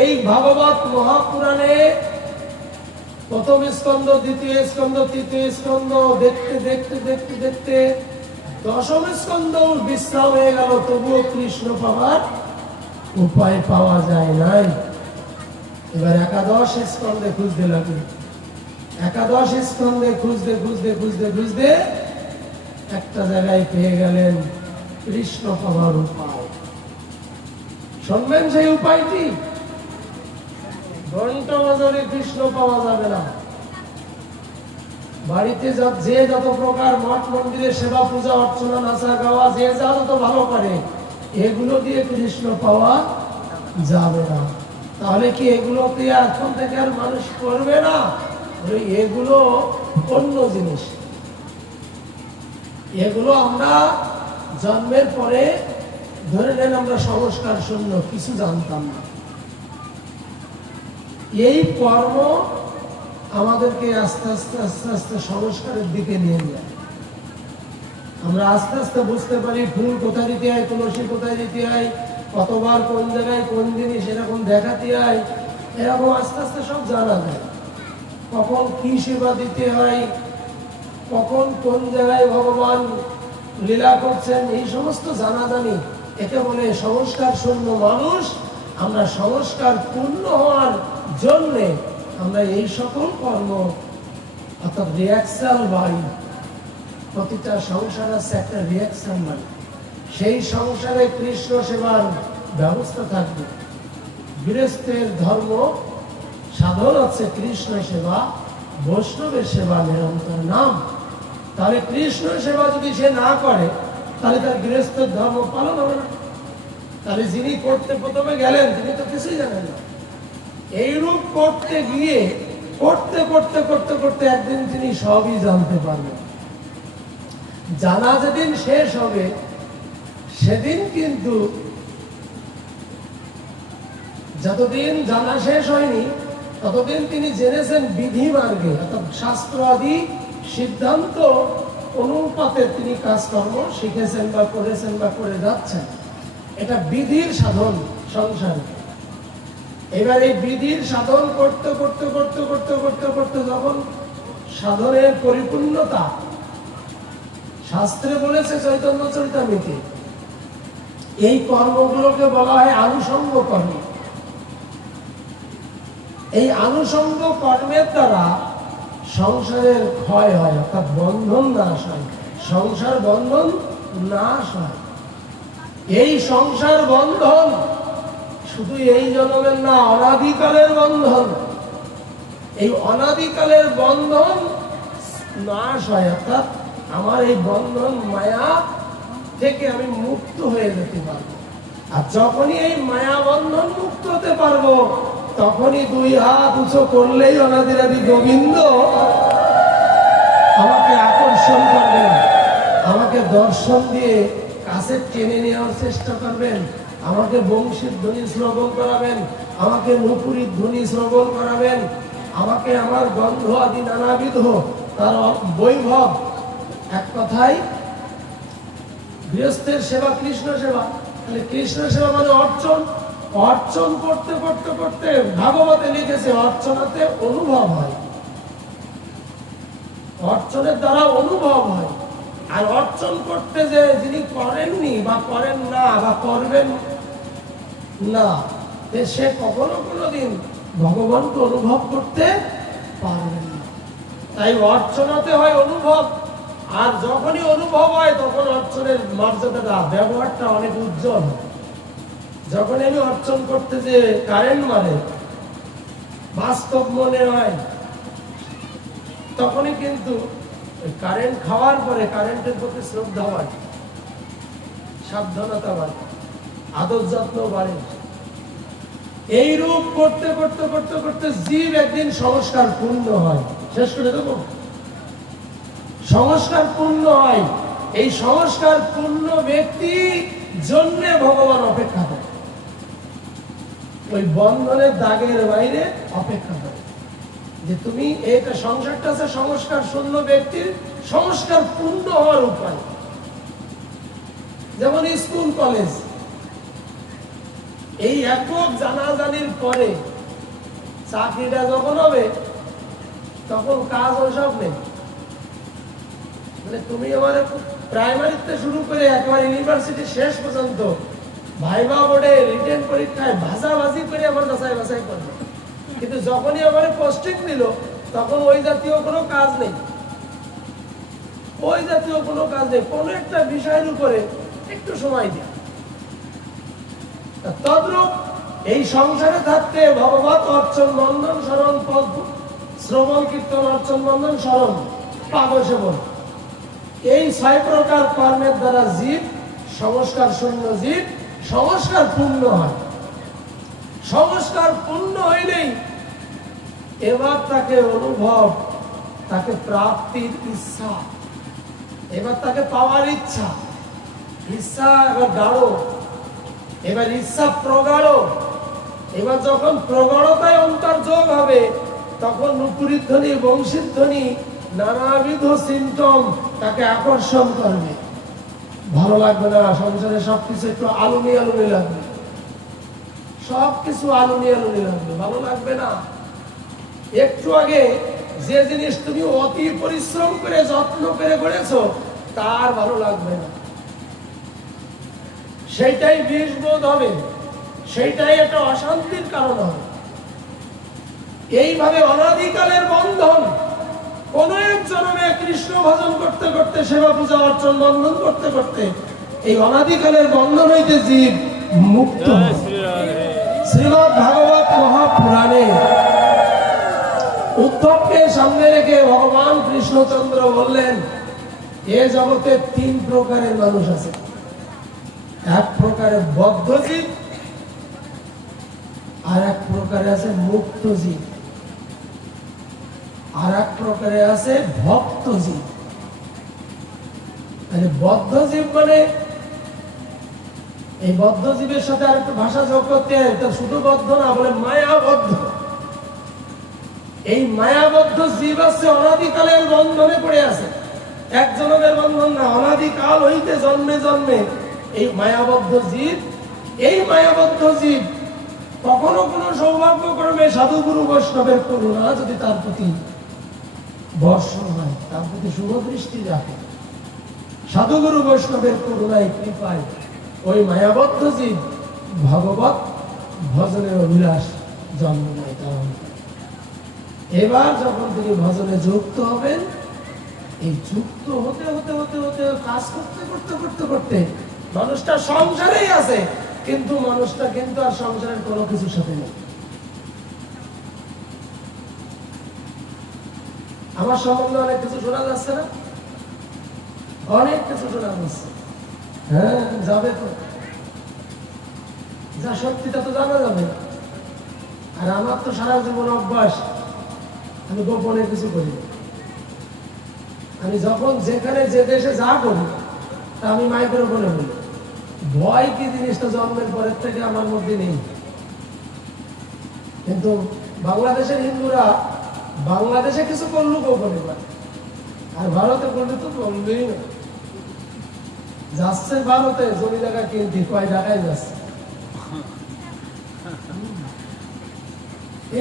এই ভাগবত মহাপুরাণে প্রথম স্কন্ধ, দ্বিতীয় স্কন্ধ, তৃতীয় স্কন্ধ দেখতে দেখতে দেখতে দেখতে দশম স্কন্ধ বিশ্রাম হয়ে গেল, তবুও কৃষ্ণ পাওয়ার উপায় পাওয়া যায় নাই। এবার একাদশ স্কন্ধে খুঁজতে লাগলো। একাদশ স্কন্ধে খুঁজতে খুঁজতে খুঁজতে খুঁজতে একটা জায়গায় পেয়ে গেলেন কৃষ্ণ পাওয়ার উপায়। শুনবেন সেই উপায়টি? ঘন্টা বাজারে কৃষ্ণ পাওয়া যাবে না। বাড়িতে যে যত প্রকার মঠ মন্দিরে সেবা পূজা অর্চনা, নাচা গাওয়া, যে যা যত ভালো করে, এগুলো দিয়ে কৃষ্ণ পাওয়া যাবে না। তাহলে কি এগুলোকে এখন থেকে আর মানুষ করবে না? এগুলো অন্য জিনিস। এগুলো আমরা জন্মের পরে ধরে নেন আমরা সংস্কার শূন্য, কিছু জানতাম না। এই কর্ম আমাদেরকে আস্তে আস্তে আস্তে আস্তে সংস্কারের দিকে নিয়ে যায়। আমরা আস্তে আস্তে বুঝতে পারি ফুল কোথায় দিতে হয়, তুলসী কোথায় দিতে হয়, কতবার কোন জায়গায় কোন জিনিস এরকম দেখাতে হয়, এরকম আস্তে আস্তে সব জানা যায়। কখন কি সেবা দিতে হয়, কখন কোন জায়গায় ভগবান লীলা করছেন, এই সমস্ত জানা জানি। একে বলে সংস্কার শূন্য মানুষ। আমরা সংস্কার পূর্ণ হওয়ার জন্যে আমরা এই সকল কর্ম অর্থাৎ রিয়াকশন বাড়ি, প্রতিটা সংসার আছে একটা রিয়াকশন বাড়ি। সেই সংসারে কৃষ্ণ সেবার ব্যবস্থা থাকবে। গৃহস্থের ধর্ম সাধন আছে কৃষ্ণ সেবা, বৈষ্ণবের সেবা নিরন্তর নাম। তাহলে কৃষ্ণ সেবা যদি সে না করে তাহলে তার গৃহস্থের ধর্ম পালন হবে না। তাহলে যিনি করতে প্রথমে গেলেন তিনি তো কিছুই জানেন না। এইরূপ করতে গিয়ে করতে করতে করতে করতে একদিন তিনি সবই জানতে পারবেন। জানা যেদিন শেষ হবে সেদিন কিন্তু যতদিন জানা শেষ হয়নি ততদিন তিনি জেনেছেন বিধি মার্গে, অর্থাৎ শাস্ত্র আদি সিদ্ধান্ত অনুপাতে তিনি কাজকর্ম শিখেছেন বা করেছেন বা করে যাচ্ছেন। এটা বিধির সাধন সংসারে। এবার এই বিধির সাধন করতে করতে করতে করতে করতে করতে যখন সাধনের পরিপূর্ণতা, শাস্ত্রে বলেছে চৈতন্য চরিতামৃতে, এই কর্মগুলোকে বলা হয় আনুষঙ্গ কর্ম। এই আনুষঙ্গ কর্মের দ্বারা সংসারের ক্ষয় হয়, অর্থাৎ বন্ধন নাশ হয়, সংসার বন্ধন নাশ হয়। এই সংসার বন্ধন শুধু এই জন্মের না, অনাদিকালের বন্ধন। এই অনাদিকালের বন্ধন নাশ হয়, অর্থাৎ আমার এই বন্ধন মায়া থেকে আমি মুক্ত হয়ে যেতে পারবো। আর যখনই এই মায়া বন্ধন মুক্ত হতে পারবো তখনই দুই হাত উঁচু করলেই অনাদিরাদি গোবিন্দ আমাকে আকর্ষণ করবেন, আমাকে দর্শন দিয়ে কাছে টেনে নেওয়ার চেষ্টা করবেন, আমাকে বংশীর ধ্বনি শ্রবণ করাবেন, আমাকে নুপুরীর ধ্বনি শ্রবণ করাবেন, আমাকে আমার গন্ধ আদি নানাবিধ তার বৈভব। এক কথায় গৃহস্থের সেবা কৃষ্ণ সেবা। তাহলে কৃষ্ণ সেবা মানে অর্চন। অর্চন করতে করতে করতে ভাগবতে লিখেছে অর্চনাতে অনুভব হয়, অর্চনের দ্বারা অনুভব হয়। আর অর্চন করতে যে যিনি করেননি বা করেন না বা করবেন না, সে কখনো কোনোদিন ভগবানকে অনুভব করতে পারবেন না। তাই অর্চনাতে হয় অনুভব। আর যখনই অনুভব হয় তখন অর্চনের মর্যাদাটা, ব্যবহারটা অনেক উজ্জ্বল। যখন আমি অর্চন করতে যে কারেন্ট মারে বাস্তব মনে হয়, তখনই কিন্তু কারেন্ট খাওয়ার পরে কারেন্টের প্রতি শ্রদ্ধা বাড়ে, সাবধানতা বাড়ে, আদর যত্ন বাড়ে। এই রূপ করতে করতে করতে করতে জীব একদিন সংস্কার পূর্ণ হয়। শেষ করে দেবো, সংস্কার পূর্ণ হয়। এই সংস্কার পূর্ণ ব্যক্তি জন্য ভগবান অপেক্ষা করে, ওই বন্ধনের দাগের বাইরে অপেক্ষা করে যে তুমি এইটা সংসারটা আছে সংস্কার শূন্য ব্যক্তির সংস্কার পূর্ণ হওয়ার উপায়। যেমন স্কুল কলেজ, এই একক জানাজানির পরে চাকরিটা যখন হবে তখন কাজ ওইসব নেই। মানে তুমি আমার প্রাইমারিতে শুরু করে একেবারে ইউনিভার্সিটি শেষ পর্যন্ত ভাইবা বোর্ডে রিটেন পরীক্ষায় ভাষাভাষি করে আমার যাচাই বাছাই করবে, কিন্তু যখনই আমার পোস্টিং দিল তখন ওই জাতীয় কোনো কাজ নেই, ওই জাতীয় কোনো কাজ নেই। কোনো একটা বিষয়ের উপরে একটু সময় দিই। তদ্রূপ এই সংসারে থাকতে ভগবত অর্চন বন্ধন স্মরণ, পদ শ্রবণ কীর্তন অর্চন বন্ধন স্মরণ পাদ সেবন, এই 6 প্রকার কর্মের দ্বারা জীব সংস্কার শূন্য জীব সংস্কার পূর্ণ হয়। সংস্কার পূর্ণ হইলেই এবার তাকে অনুভব, তাকে প্রাপ্তির ইচ্ছা, এবার তাকে পাওয়ার ইচ্ছা, ইচ্ছা এবার গাঢ়, এবার ইচ্ছা প্রগাঢ়। এবার যখন প্রগাঢ়তায় অন্তর্যোগ হবে, তখন নুপুরীর ধ্বনি, বংশীর ধ্বনি, নানাবিধ সিমটম তাকে আকর্ষণ করবে। ভালো লাগবে না, সংসারে সবকিছু একটু আলুনি আলুনি লাগবে, সবকিছু আলুনি আলুনি লাগবে, ভালো লাগবে না। একটু আগে যে জিনিস তুমি অতি পরিশ্রম করে যত্ন করে করেছো, তার ভালো লাগবে না, সেইটাই বিষ বোধ হবে, সেইটাই একটা অশান্তির কারণ হবে। এইভাবে অনাদিকালের বন্ধন, কোন এক জন্মে কৃষ্ণ ভজন করতে করতে, সেবা পূজা অর্চন বন্ধন করতে করতে এই অনাদিকালের বন্ধন হইতে জীব মুক্ত। শ্রীমদ্ ভাগবত মহাপুরাণে উদ্ধবকে সামনে রেখে ভগবান কৃষ্ণচন্দ্র বললেন, এ জগতে 3 প্রকারের মানুষ আছে। এক প্রকারের বদ্ধ জীব, আর এক প্রকারে আছে মুক্ত জীব, আর এক প্রকারে আছে ভক্ত জীব। বদ্ধ জীব মানে এই বদ্ধ জীবের সাথে আর একটু ভাষা যোগ করতে হয়, তা শুধু বদ্ধ না, বলে মায়াবদ্ধ। এই মায়াবদ্ধ জীব আছে, অনাদিকালের বন্ধনে পড়ে আছে, এক জন্মের বন্ধন না, অনাদিকাল হইতে জন্মে জন্মে এই মায়াবদ্ধ জীব। এই মায়াবদ্ধ জীব কখনো কোনো সৌভাগ্যক্রমে সাধুগুরু বৈষ্ণবের করুণা যদি তার প্রতি বর্ষণ হয়, তার প্রতি শুভ দৃষ্টি রাখে, সাধুগুরু বৈষ্ণবের করুণায় কৃপায় ওই মায়াবদ্ধ জীব ভগবত ভজনের অভিলাষ জন্ম নেয়। এবার যখন তিনি ভজনে যুক্ত হবেন, এই যুক্ত হতে হতে হতে হতে কাজ করতে করতে করতে করতে মানুষটা সংসারেই আছে, কিন্তু মানুষটা কিন্তু আর সংসারের কোনো কিছুর সাথে নেই। আমার সম্বন্ধে অনেক কিছু শোনা যাচ্ছে না, অনেক কিছু শোনা যাচ্ছে। হ্যাঁ, যাবে তো, যা সত্যিটা তো জানা যাবে। আর আমার তো সারা জীবন অভ্যাস, আমি গোপনে কিছু করি। আমি যখন যেখানে যে দেশে যা করি, তা আমি মাইকের উপরে বলি। ভয় কি জিনিসটা জন্মের পরের থেকে আমার মধ্যে নেই। কিন্তু বাংলাদেশের হিন্দুরা বাংলাদেশে কিছু করলো গোপনে পারে, আর ভারতে করলে তো বলবেই না। যাচ্ছে ভারতে জমি জায়গা কিনতে, কয় টাকায় যাচ্ছে।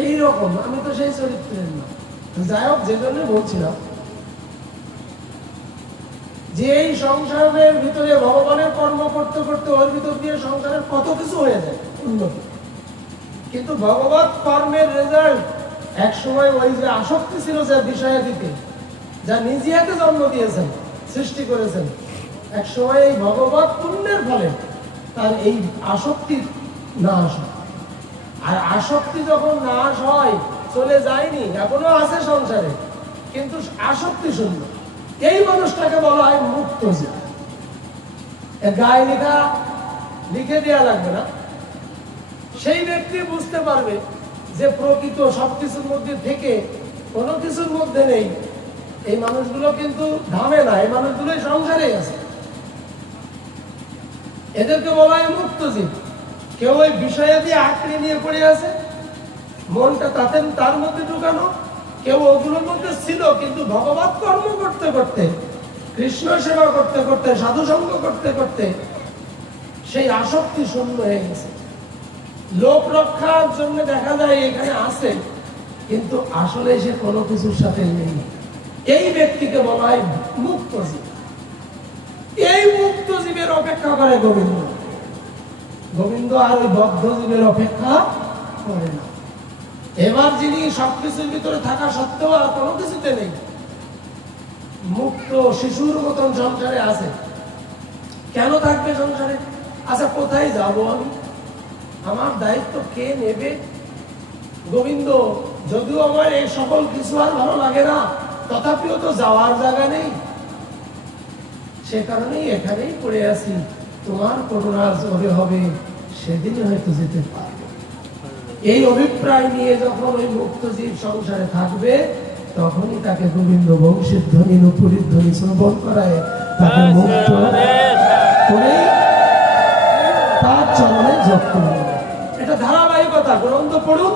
এইরকম আমি তো সেই চরিত্রের না। যাই হোক, যে জন্য বলছিলাম যে এই সংসারের ভিতরে ভগবানের কর্ম করতে করতে ওর ভিতর দিয়ে সংসারের কত কিছু হয়ে যায় উন্নতি, কিন্তু ভগবত কর্মের রেজাল্ট এক সময় ওই যে আসক্তি ছিল যে বিষয়ে দিতে, যা নিজে হাতে জন্ম দিয়েছেন, সৃষ্টি করেছেন, এক সময় এই ভগবত পুণ্যের ফলে তার এই আসক্তি নাশ হয়। আর আসক্তি যখন নাশ হয়, চলে যায়নি, এখনো আছে সংসারে, কিন্তু আসক্তি শূন্য, এই মানুষটাকে বলা হয় মুক্ত জীব। গায়ে লেখা লিখে দেওয়া লাগবে না, সেই ব্যক্তি বুঝতে পারবে যে প্রকৃত সবকিছুর মধ্যে থেকে কোনো কিছুর মধ্যে নেই। এই মানুষগুলো কিন্তু ধামে না, এই মানুষগুলোই সংসারে আছে, এদেরকে বলা হয় মুক্ত জীব। কেউ ওই বিষয়াদি আঁকড়ে নিয়ে পড়ে আছে, মনটা তার মধ্যে ঢুকানো, কেউ ওগুলোর মধ্যে ছিল, কিন্তু ভগবত কর্ম করতে করতে, কৃষ্ণ সেবা করতে করতে, সাধু সঙ্গ করতে করতে সেই আসক্তি শূন্য হয়ে গেছে। লোক রক্ষার জন্য দেখা যায় এখানে আছে, কিন্তু আসলে সে কোনো কিছুর সাথে নেই। এই ব্যক্তিকে বলা হয় মুক্ত জীব। এই মুক্ত জীবের অপেক্ষা করে গোবিন্দ। গোবিন্দ আর ওই বদ্ধ জীবের অপেক্ষা করে না। এবার যিনি সবকিছুর ভিতরে থাকা সত্ত্বেও আর কোনো কিছুতে নেই, মুক্ত শিশুর মতন সংসারে আছে। কেন থাকবে সংসারে? আচ্ছা, কোথায় যাব আমি? আমার দায়িত্ব কে নেবে? গোবিন্দ, যদিও আমার এই সকল কিছু আর ভালো লাগে না, তথাপিও তো যাওয়ার জায়গা নেই, সে কারণেই এখানেই পড়ে আছি। তোমার করুণা যবে হবে, সেদিনই হয়তো যেতে পারবো। এই অভিপ্রায় নিয়ে যখন ওই মুক্ত জীব সংসারে থাকবে, তখনই তাকে গোবিন্দ বংশীর ধ্বনি, নুপুরীর ধ্বনি শ্রবণ করায় তাকে মুক্ত করে তার চরণে যোগ করে নেবে। এটা ধারাবাহিকতা, গ্রন্থ পড়ুন,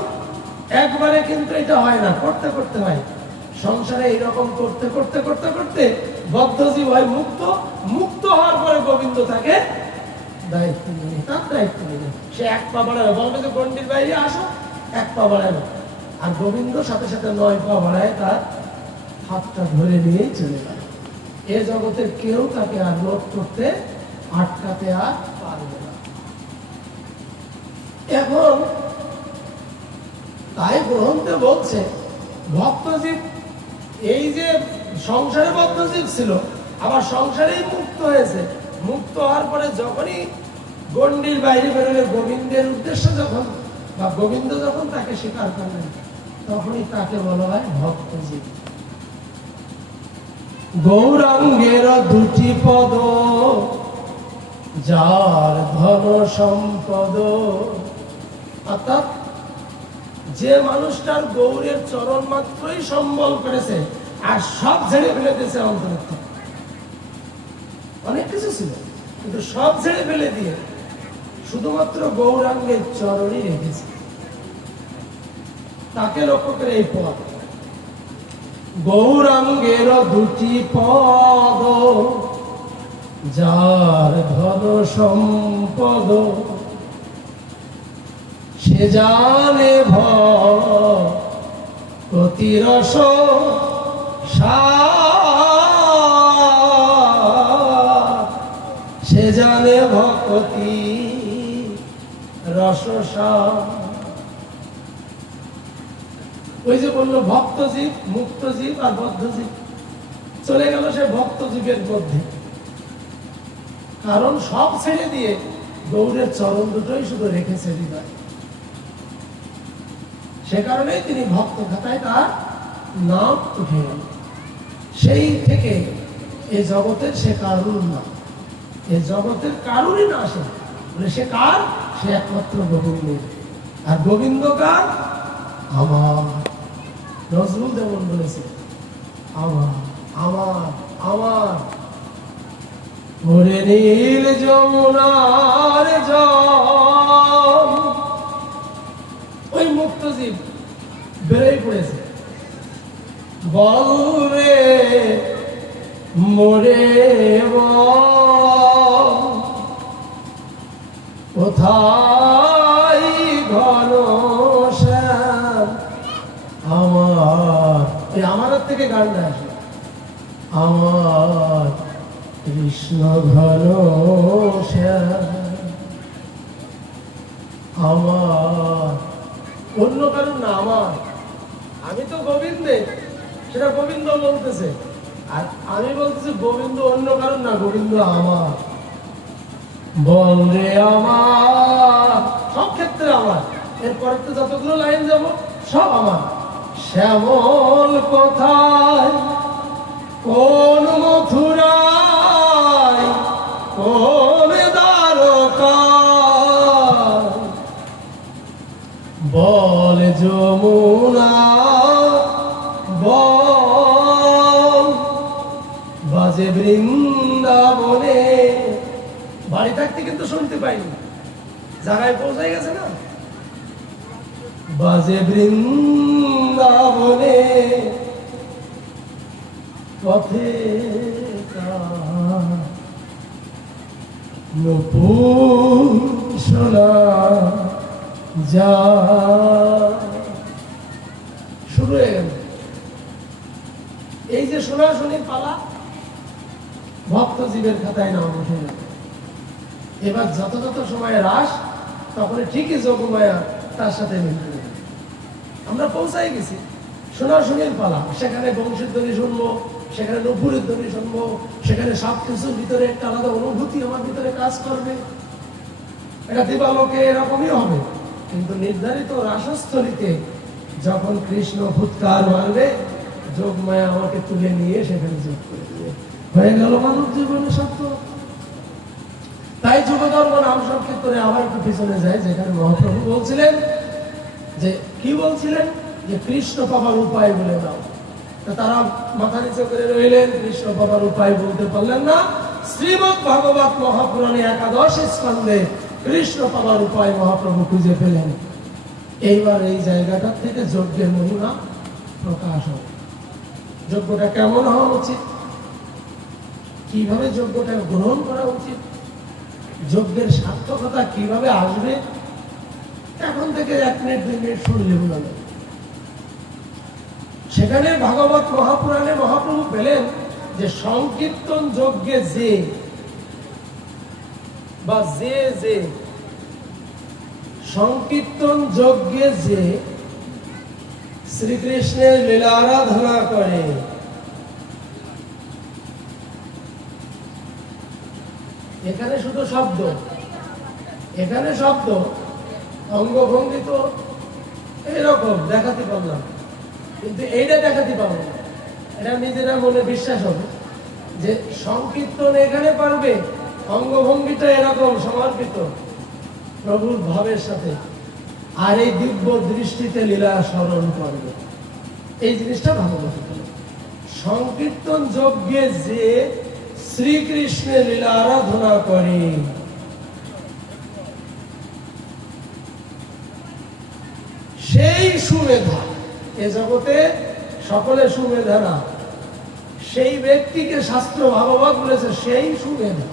একবারে কিন্তু এটা হয় না, করতে করতে হয়। সংসারে এইরকম করতে করতে করতে করতে বদ্ধজীব হয় মুক্ত, মুক্ত হওয়ার পরে গোবিন্দ তাকে দায়িত্ব নেবে, তার দায়িত্ব নেবে। সে এক পা বাড়াবে, বলবে যে গণ্ডির বাইরে আসো, এক পা বাড়াবে, আর গোবিন্দ সাথে সাথে 9 পা বাড়ায় তার হাতটা ধরে নিয়েই চলে গেল। এ জগতের কেউ তাকে আর রোধ করতে, আটকাতে আর পারবে না। এখন তাই গ্রন্থে বলছে ভক্তজীব, এই যে সংসারে বদ্ধজীব ছিল, আবার সংসারেই মুক্ত হয়েছে। মুক্ত হওয়ার পরে যখনই গণ্ডির বাইরে বেরোলে, গোবিন্দের উদ্দেশ্য যখন, বা গোবিন্দ যখন তাকে স্বীকার করলেন, তখনই তাকে বলা হয় ভক্তজীব। গৌরাঙ্গের দুটি পদ, যার ধন সম্পদ। অর্থাৎ যে মানুষটার গৌরের চরণ মাত্রই সম্বল করেছে, আর সব ছেড়ে ফেলে দিয়েছে অন্তরের থেকে। অনেক কিছু ছিল, কিন্তু সব ছেড়ে ফেলে দিয়ে শুধুমাত্র গৌরাঙ্গের চরণই রেখেছে, তাকে লক্ষ্য করে এই পদ। গৌরাঙ্গের দুটি পদ, যার ধন সম্পদ। সে জানে ভক্তি রস সে জানে ভক্তি রস। ওই যে বললো ভক্তজীব, মুক্তজীব আর বদ্ধজীব, চলে গেল সে ভক্তজীবের মধ্যে। কারণ সব ছেড়ে দিয়ে গৌরের চরণ দুটোই শুধু রেখেছে হৃদয়। সে কারণেই তিনি ভক্ত খাতায় তার নাম উঠে গেল। সেই থেকে এই জগতের সে কারুর না, এই জগতের কারুরই না। সে বলে সে কার? সে একমাত্র গোবিন্দের। আর গোবিন্দ কার? আমার। নজরুল যেমন বলেছে, আমার আমার আমার। ওরে নীল যমুনার জল, ওই মুক্তজীব বেড়েই পড়েছে, বলরে মোরে কোথায় ঘন শ্যাম আমার। এই আমার থেকে গানটা আসে, আমার কৃষ্ণ ঘন শ্যাম আমার। অন্য কারণ না, আমার। আমি তো গোবিন্দের, সেটা গোবিন্দ বলতেছে, আর আমি বলতেছি গোবিন্দ অন্য কারণ না, গোবিন্দ আমার। বলরে আমার, সব ক্ষেত্রে আমার। এরপরে তো যতগুলো লাইন যাব সব আমার। শ্যামল কোথায়, কোন মথুরায়, কোন দ্বারকায়, বল যমুনা বল, বাজে বৃন্দাবনে। বাড়ি থাকতে কিন্তু শুনতে পাইনি, জায়গায় পৌঁছে গেছে না। বাজে বৃন্দাবনে পথে নূপুর শোনা যা। শুরু হয়ে গেল এই যে শোনাশুনির পালা, ভক্তজীবের খাতায় নাম উঠে গেল। এবার যত যত সময় রাস, তখন ঠিকই যোগমায়া তার সাথে মিলবে। আমরা পৌঁছাই গেছি শোনাশুনির পালা। সেখানে বংশীর ধ্বনি শুনবো, সেখানে নূপুরের ধ্বনি শুনবো, সেখানে সবকিছুর ভিতরে একটা আলাদা অনুভূতি আমার ভিতরে কাজ করবে। এটা দিবালোকে এরকমই হবে। কিন্তু নির্ধারিত রাসস্থলীতে যখন কৃষ্ণ ফুৎকার মারবে, যোগমায়া আমাকে তুলে নিয়ে সেখানে যোগ করে দেবে। হয়ে গেল মানব জীবনে সত্য। তাই যুগধর্ম নাম সংকীর্তনে আবার একটু পিছনে যায়, যেখানে মহাপ্রভু বলছিলেন যে কি বলছিলেন, যে কৃষ্ণ পাবার উপায় বলে দাও। তারা মাথা নিচে করে রইলেন, কৃষ্ণ বাবার উপায় বলতে পারলেন না। শ্রীমৎ ভাগবত মহাপুরাণে 11 স্কন্ধে কৃষ্ণ পাবার উপায় মহাপ্রভু খুঁজে পেলেন। এইবার এই জায়গাটা থেকে যজ্ঞের মহিমা প্রকাশ হবে। যজ্ঞটা কেমন হওয়া উচিত, কিভাবে যজ্ঞটা গ্রহণ করা উচিত, যজ্ঞের সার্থকতা কিভাবে আসবে, এখন থেকে 1 মিনিট 2 মিনিট শুনলে বোঝা যাবে। সেখানে ভাগবত মহাপুরাণে মহাপ্রভু পেলেন যে সংকীর্তন যজ্ঞে যে সংকীর্তন যজ্ঞে যে শ্রীকৃষ্ণের লীলা আরাধনা করে, এখানে শুধু শব্দ, এখানে শব্দ, অঙ্গভঙ্গি তো এরকম দেখাতে পারলাম, কিন্তু এইটা দেখাতে পারবো না। এটা নিজেরা মনে বিশ্বাস হবে যে সংকীর্তন এখানে পারবে, অঙ্গভঙ্গিটা এরকম সমর্পিত প্রভুর ভাবের সাথে, আর এই দিব্য দৃষ্টিতে লীলা স্মরণ করবে। এই জিনিসটা ভাগবত সংকীর্তন যজ্ঞে যে শ্রীকৃষ্ণের লীলা আরাধনা করে, সেই সুমেধা, এ জগতে সকলে সুমেধা না, সেই ব্যক্তিকে শাস্ত্র ভাগবত বলেছে সেই সুমেধা,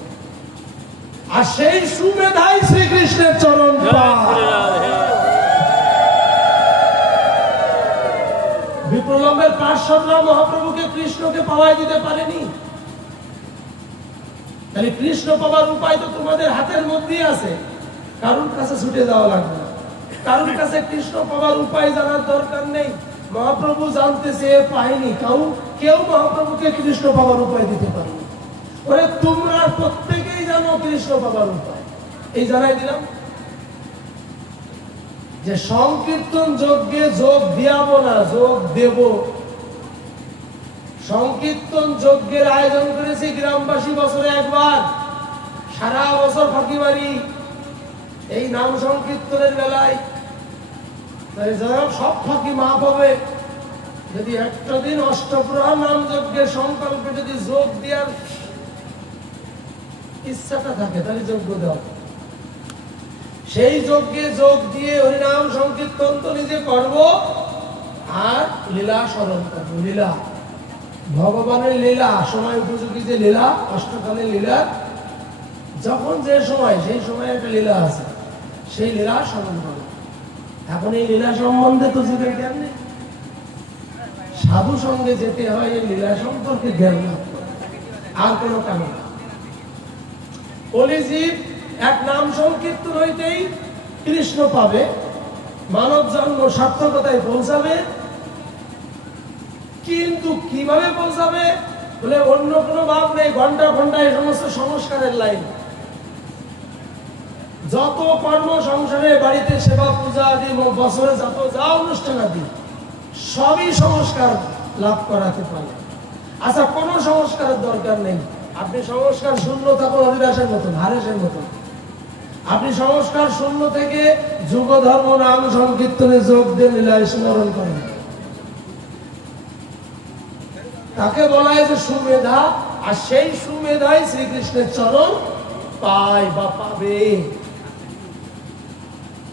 আর সেই সুমেধাই শ্রীকৃষ্ণের চরণ পায়। বিপ্রলম্বের পার্শ্বদরা মহাপ্রভুকে কৃষ্ণকে পাওয়াই দিতে পারেনি। তাহলে কৃষ্ণ পাওয়ার উপায় তো তোমাদের হাতের মধ্যেই আছে, কারোর কাছে ছুটে যাওয়া লাগবে না, কারোর কাছে কৃষ্ণ পাওয়ার উপায় জানার দরকার নেই। মহাপ্রভু জানতে চেয়ে পায়নি, কেউ মহাপ্রভুকে কৃষ্ণ পাওয়ার উপায় দিতে পারেনি। ওরে তোমরা প্রত্যেকেই জানো কৃষ্ণ পাওয়ার উপায়, এই জানাই দিলাম যে সংকীর্তন যজ্ঞে যোগ দিয়াবো না, যোগ দেব। সংকীর্তন যজ্ঞের আয়োজন করেছি গ্রামবাসী বছরে একবার, সারা বছর ফাঁকিবাড়ি এই নাম সংকীর্তনের বেলায়, সব ফাঁকি মাপ হবে। যদি একটা দিন অষ্টপ্রহর নাম যজ্ঞের সংকল্পে যদি যোগ দেওয়ার ইচ্ছাটা থাকে তাহলে যজ্ঞ দেওয়া, সেই যজ্ঞে যোগ দিয়ে হরিনাম সংকীর্তন তো নিজে করব, আর লীলা স্মরণ করবো। লীলা ভগবানের লীলা, সময় উপযোগী যে লীলা, অষ্টকালের লীলা, যখন যে সময় সেই সময় একটা লীলা আছে, সেই লীলা স্মরণ করবো। এখন এই লীলা সম্বন্ধে তো যুগের জ্ঞান নেই, সাধু সঙ্গে যেতে হয় এই লীলা সম্পর্কে জ্ঞান লাভ করে, আর কোনো কারণ। কলিজীব এক নাম সংকীর্তন হইতেই কৃষ্ণ পাবে, মানব জন্ম সার্থকতায় পৌঁছাবে। কিন্তু কিভাবে পৌঁছাবে বলে অন্য কোনো ভাব নেই, ঘন্টা ঘন্টা এই সমস্ত সংস্কারের লাইন, যত কর্ম সংসারে, বাড়িতে সেবা পূজা আদি, বছরে যত যা অনুষ্ঠান আদি, সবই সংস্কার লাভ করাতে পারে। আচ্ছা, কোনো সংস্কারের দরকার নেই, আপনি সংস্কার শূন্য থাকুন, অধিবাসের মতন, হারেসের মতন। আপনি সংস্কার শূন্য থেকে যুগ ধর্ম নাম সংকীর্তনে যোগ দিয়ে লীলায় স্মরণ করেন, তাকে বলা হয় যে সুমেধা, আর সেই সুমেধাই শ্রীকৃষ্ণের চরণ পায় বা পাবে।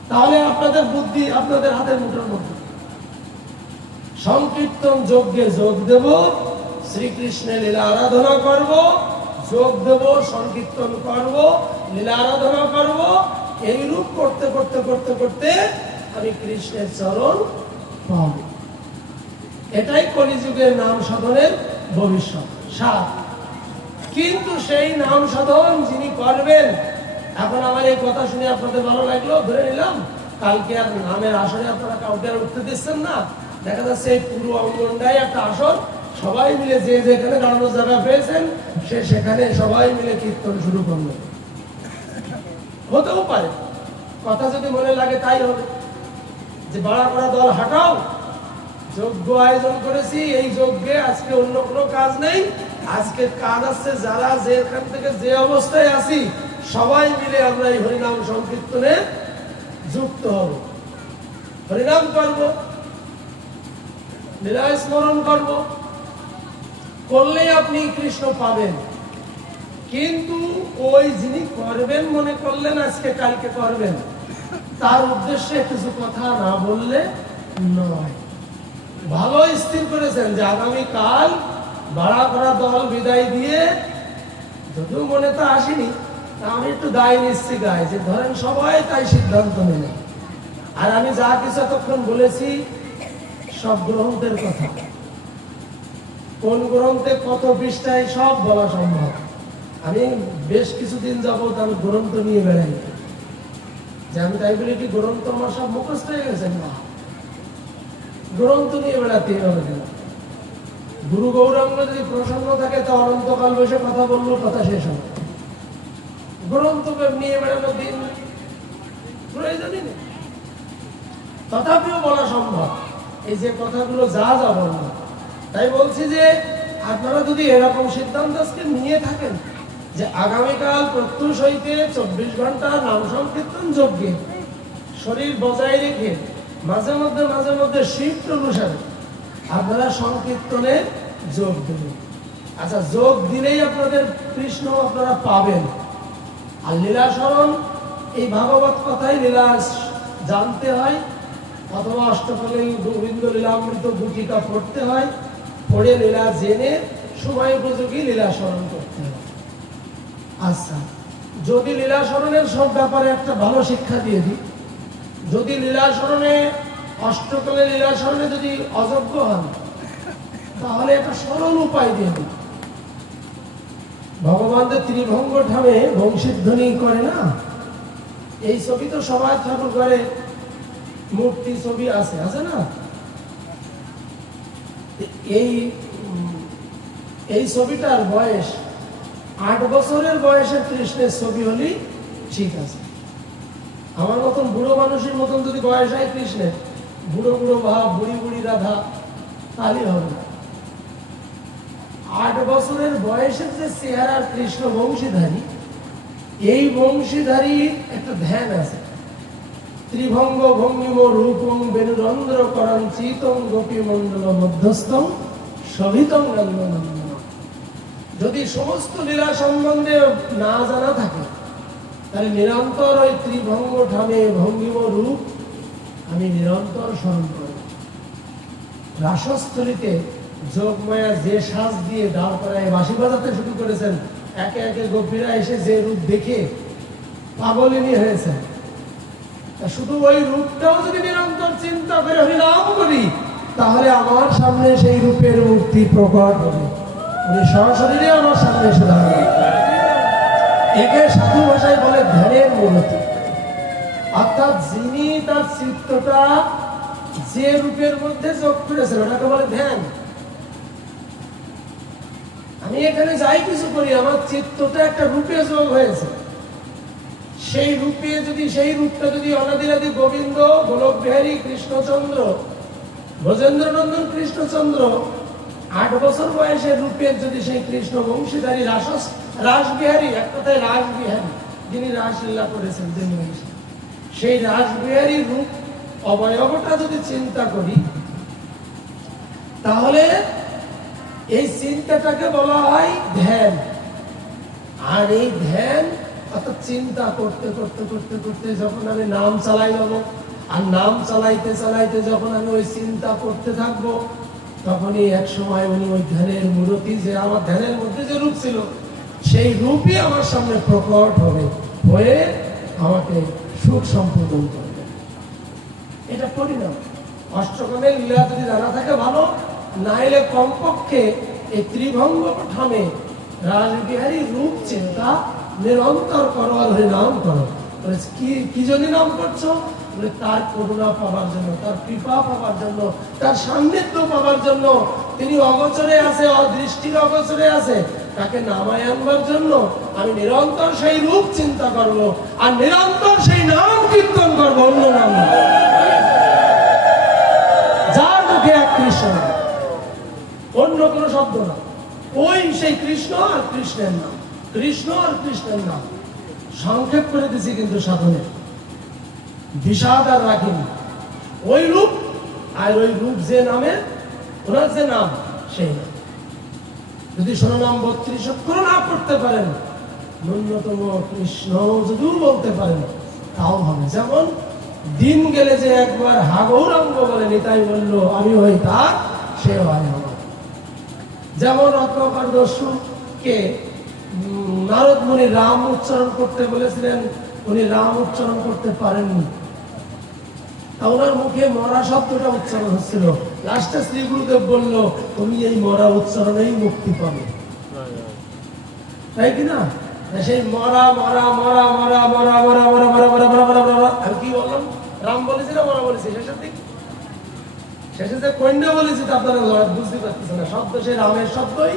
তাহলে আপনাদের বুদ্ধি আপনাদের হাতের মুঠোর মধ্যে। সংকীর্তন যজ্ঞে যোগ দেব, শ্রীকৃষ্ণের লীলা আরাধনা করব, যোগ দেব, সংকীর্তন করব, লীলা আরাধনা করব, এইরূপ করতে করতে করতে করতে আমি কৃষ্ণের চরণ পাব। এটাই কলিযুগের নাম সাধনের ভবিষ্যৎ সার। কিন্তু সেই নাম সাধন যিনি করবেন, এখন আমার এই কথা শুনে আপনাদের ভালো লাগলো, ধরে নিলাম কালকে আর নামের আসরে আপনারা কাউকে আর উঠতে দিচ্ছেন না, দেখা যাচ্ছে এই পুরো অঙ্গনটাই একটা আসর, সবাই মিলে যে যেখানে দাঁড়ানোর জায়গা পেয়েছেন সে সেখানে সবাই মিলে কীর্তন শুরু করলো। হতেও পারে, কথা যদি মনে লাগে তাই হবে, যে ভাড়া করা দল হাঁটাও, যজ্ঞ আয়োজন করেছি, এই যজ্ঞে আজকে অন্য কোনো কাজ নেই, আজকে কাজ আছে, যারা যেখান থেকে যে অবস্থায় আছি সবাই মিলে আমরা এই হরিনাম সংকীর্তনে যুক্ত হব, হরিনাম করব, লীলা স্মরণ করব, করলেই আপনি কৃষ্ণ পাবেন। কিন্তু ওই যিনি করবেন মনে করলেন আজকে কালকে করবেন, তার উদ্দেশ্যে কিছু কথা না বললে নয়। ভালো স্থির করেছেন যে আগামীকাল ভাড়া করা দল বিদায় দিয়ে, যদিও মনে তো আসেনি, আমি একটু দায় নিচ্ছি গায়ে, যে ধরেন সবাই তাই সিদ্ধান্ত নেবে। আর আমি যা কিছু এতক্ষণ বলেছি সব গ্রন্থের কথা, কোন গ্রন্থে কত পৃষ্ঠায় সব বলা সম্ভব। আমি বেশ কিছুদিন যাবত আমি গ্রন্থ নিয়ে বেড়াই, যে আমি তাই বলি কি গ্রন্থ আমার সব মুখস্থ হয়ে গেছে না, গ্রন্থ নিয়ে বেড়াতে হবে কেন? গুরু গৌরাঙ্গ যদি প্রসন্ন থাকে তা অনন্তকাল বসে কথা বললো, কথা শেষ হবে। গ্রন্থ নিয়ে বেড়ানোর দিন প্রয়োজনই নেই। তথাপিও বলা সম্ভব এই যে কথাগুলো যা যা বলল। তাই বলছি যে আপনারা যদি এরকম সিদ্ধান্ত আজকে নিয়ে থাকেন যে আগামীকাল প্রত্যুষ হইতে 24 ঘন্টা নাম সংকীর্তন যজ্ঞে শরীর বজায় রেখে মাঝে মধ্যে শিফট অনুসারে আপনারা সংকীর্তনে যোগ দেবেন। আচ্ছা, যোগ দিলেই আপনাদের কৃষ্ণ আপনারা পাবেন। আর লীলা স্মরণ, এই ভাগবত কথাই লীলা জানতে হয়, অথবা অষ্টকলীল গোবিন্দ লীলামৃত গুটিকা পড়তে হয়, পড়ে লীলা জেনে সময় উপযোগী লীলা স্মরণ করতে হয়। আচ্ছা, যদি লীলা স্মরণের সব ব্যাপারে একটা ভালো শিক্ষা দিয়ে দিই, যদি লীলা স্মরণে অষ্টকলে লীলা স্মরণে যদি অযোগ্য হন, তাহলে একটা সরল উপায় দিয়ে দিই। ভগবানদের ত্রিভঙ্গ ঠামে বংশীধ্বনি করে না, এই ছবি তো সবাই ঠাকুর ঘরে মূর্তি ছবি আছে না? এই ছবিটার বয়স 8 বছরের বয়সের কৃষ্ণের ছবি হলেই ঠিক আছে। আমার মতন বুড়ো মানুষের মতন যদি বয়স হয় কৃষ্ণের, বুড়ো ভাব, বুড়ি রাধা, তাহলে হবে না। 8 বছরের বয়সের যে চেহারার কৃষ্ণ বংশীধারী, এই বংশীধারী একটা ধ্যান আছে। ত্রিভঙ্গ ভঙ্গিম রূপং বেণুরন্ধ্র করণ চিতং গোপী মন্ডল মধ্যস্থং সভিতং নন্দনন্দন। যদি সমস্ত লীলা সম্বন্ধে না জানা থাকে, তাহলে নিরন্তর ওই ত্রিভঙ্গ ঠামে ভঙ্গিম রূপ আমি নিরন্তর স্মরণ করব। রাসস্থলীতে যোগমায়া যে সাজ দিয়ে দাঁড় করায় বাঁশি বাজাতে শুরু করেছেন, একে একে গোপীরা এসে যে রূপ দেখে পাগলিনী হয়েছে। শুধু ওই রূপটাও যদি নিরন্তর চিন্তা করে হরিনাম করি, তাহলে আমার সামনে সেই রূপের মূর্তি প্রকট হবে, উনি সশরীরে আমার সামনে এসে দাঁড়াবে। একে সাধু ভাষায় বলে ধ্যানের মূর্তি। অর্থাৎ যিনি তার চিত্তটা যে রূপের মধ্যে যোগ করেছেন, ওটাকে বলে ধ্যান। আমি এখানে যাই কিছু করি, আমার চিত্তটা একটা রূপে যোগ হয়েছে। সেই রূপে যদি সেই রূপটা যদি অনাদিরাদি গোবিন্দ, গোলক বিহারী কৃষ্ণচন্দ্র, ব্রজেন্দ্রনন্দন কৃষ্ণচন্দ্র 8 বছর বয়সের রূপের যদি সেই কৃষ্ণ বংশীধারী রাসবিহারী, এক কথায় রাসবিহারী, যিনি রাসলীলা করেছেন, সেই রাসবিহারী রূপ অবয়বটা যদি চিন্তা করি, তাহলে এই চিন্তাটাকে বলা হয় ধ্যান। আর এই ধ্যান অর্থাৎ চিন্তা করতে করতে করতে করতে যখন আমি নাম চালাই যাবো, আর নাম চালাইতে চালাইতে যখন আমি ওই চিন্তা করতে থাকবো, তখনই এক সময় উনি ওই ধ্যানের মূর্তি, যে আমার ধ্যানের মধ্যে যে রূপ ছিল, সেই রূপই আমার সামনে প্রকট হবে, হয়ে আমাকে সুখ সম্পাদন করবে। এটা পরিণাম। অষ্টকমের লীলা যদি জানা থাকে ভালো, না এলে কমপক্ষে এই ত্রিভঙ্গ ঠামে রাসবিহারী রূপ চিন্তা নিরন্তর করো, আর নাম করো। কি জন্য নাম করছো? তার করুণা পাবার জন্য, তার কৃপা পাবার জন্য, তার সান্নিধ্য পাবার জন্য। তিনি অগোচরে আছে, অদৃষ্টির অগোচরে আছে, তাকে নামায় আনবার জন্য আমি নিরন্তর সেই রূপ চিন্তা করব, আর নিরন্তর সেই নাম কীর্তন করবো, অন্য নাম না, যার মুখে এক কৃষ্ণ, অন্য কোনো শব্দ না। ওই সেই কৃষ্ণ আর কৃষ্ণের নাম, কৃষ্ণ আর কৃষ্ণের নাম। সংক্ষেপ করে দিছি কিন্তু সাধনে, বিষাদ আর রাখিনি। ওই রূপ আর ওই রূপ যে নামে, ওনার যে নাম, সেই নাম। যদি শরণাম 32 অক্ষর না করতে পারেন, ন্যূনতম কৃষ্ণ যদিও বলতে পারেন তাও হবে। যেমন দিন গেলে যে একবার হা গৌরাঙ্গ বলে নিতাই বলল আমি হই তার, সে হয় আমার। যেমন রত্নাকর দস্যুকে নারদ মুনি রাম উচ্চারণ করতে বলেছিলেন, উনি রাম উচ্চারণ করতে পারেননি, ওনার মুখে মরা শব্দটা উচ্চারণ হচ্ছিল। লাস্টে শ্রী গুরুদেব বলল তুমি এই মরা উচ্চারণেই মুক্তি পাবে, তাই কিনা? সেই মরা মরা মরা মরা মরা মরা মরা মরা মরা মরা মরা মরা আমি কি বললাম? রাম বলেছি না মরা বলেছি? শেষের দিক শেষে যে কন্য বলেছি তা আপনারা বুঝতে পারতেছেন না। শব্দ সেই রামের শব্দই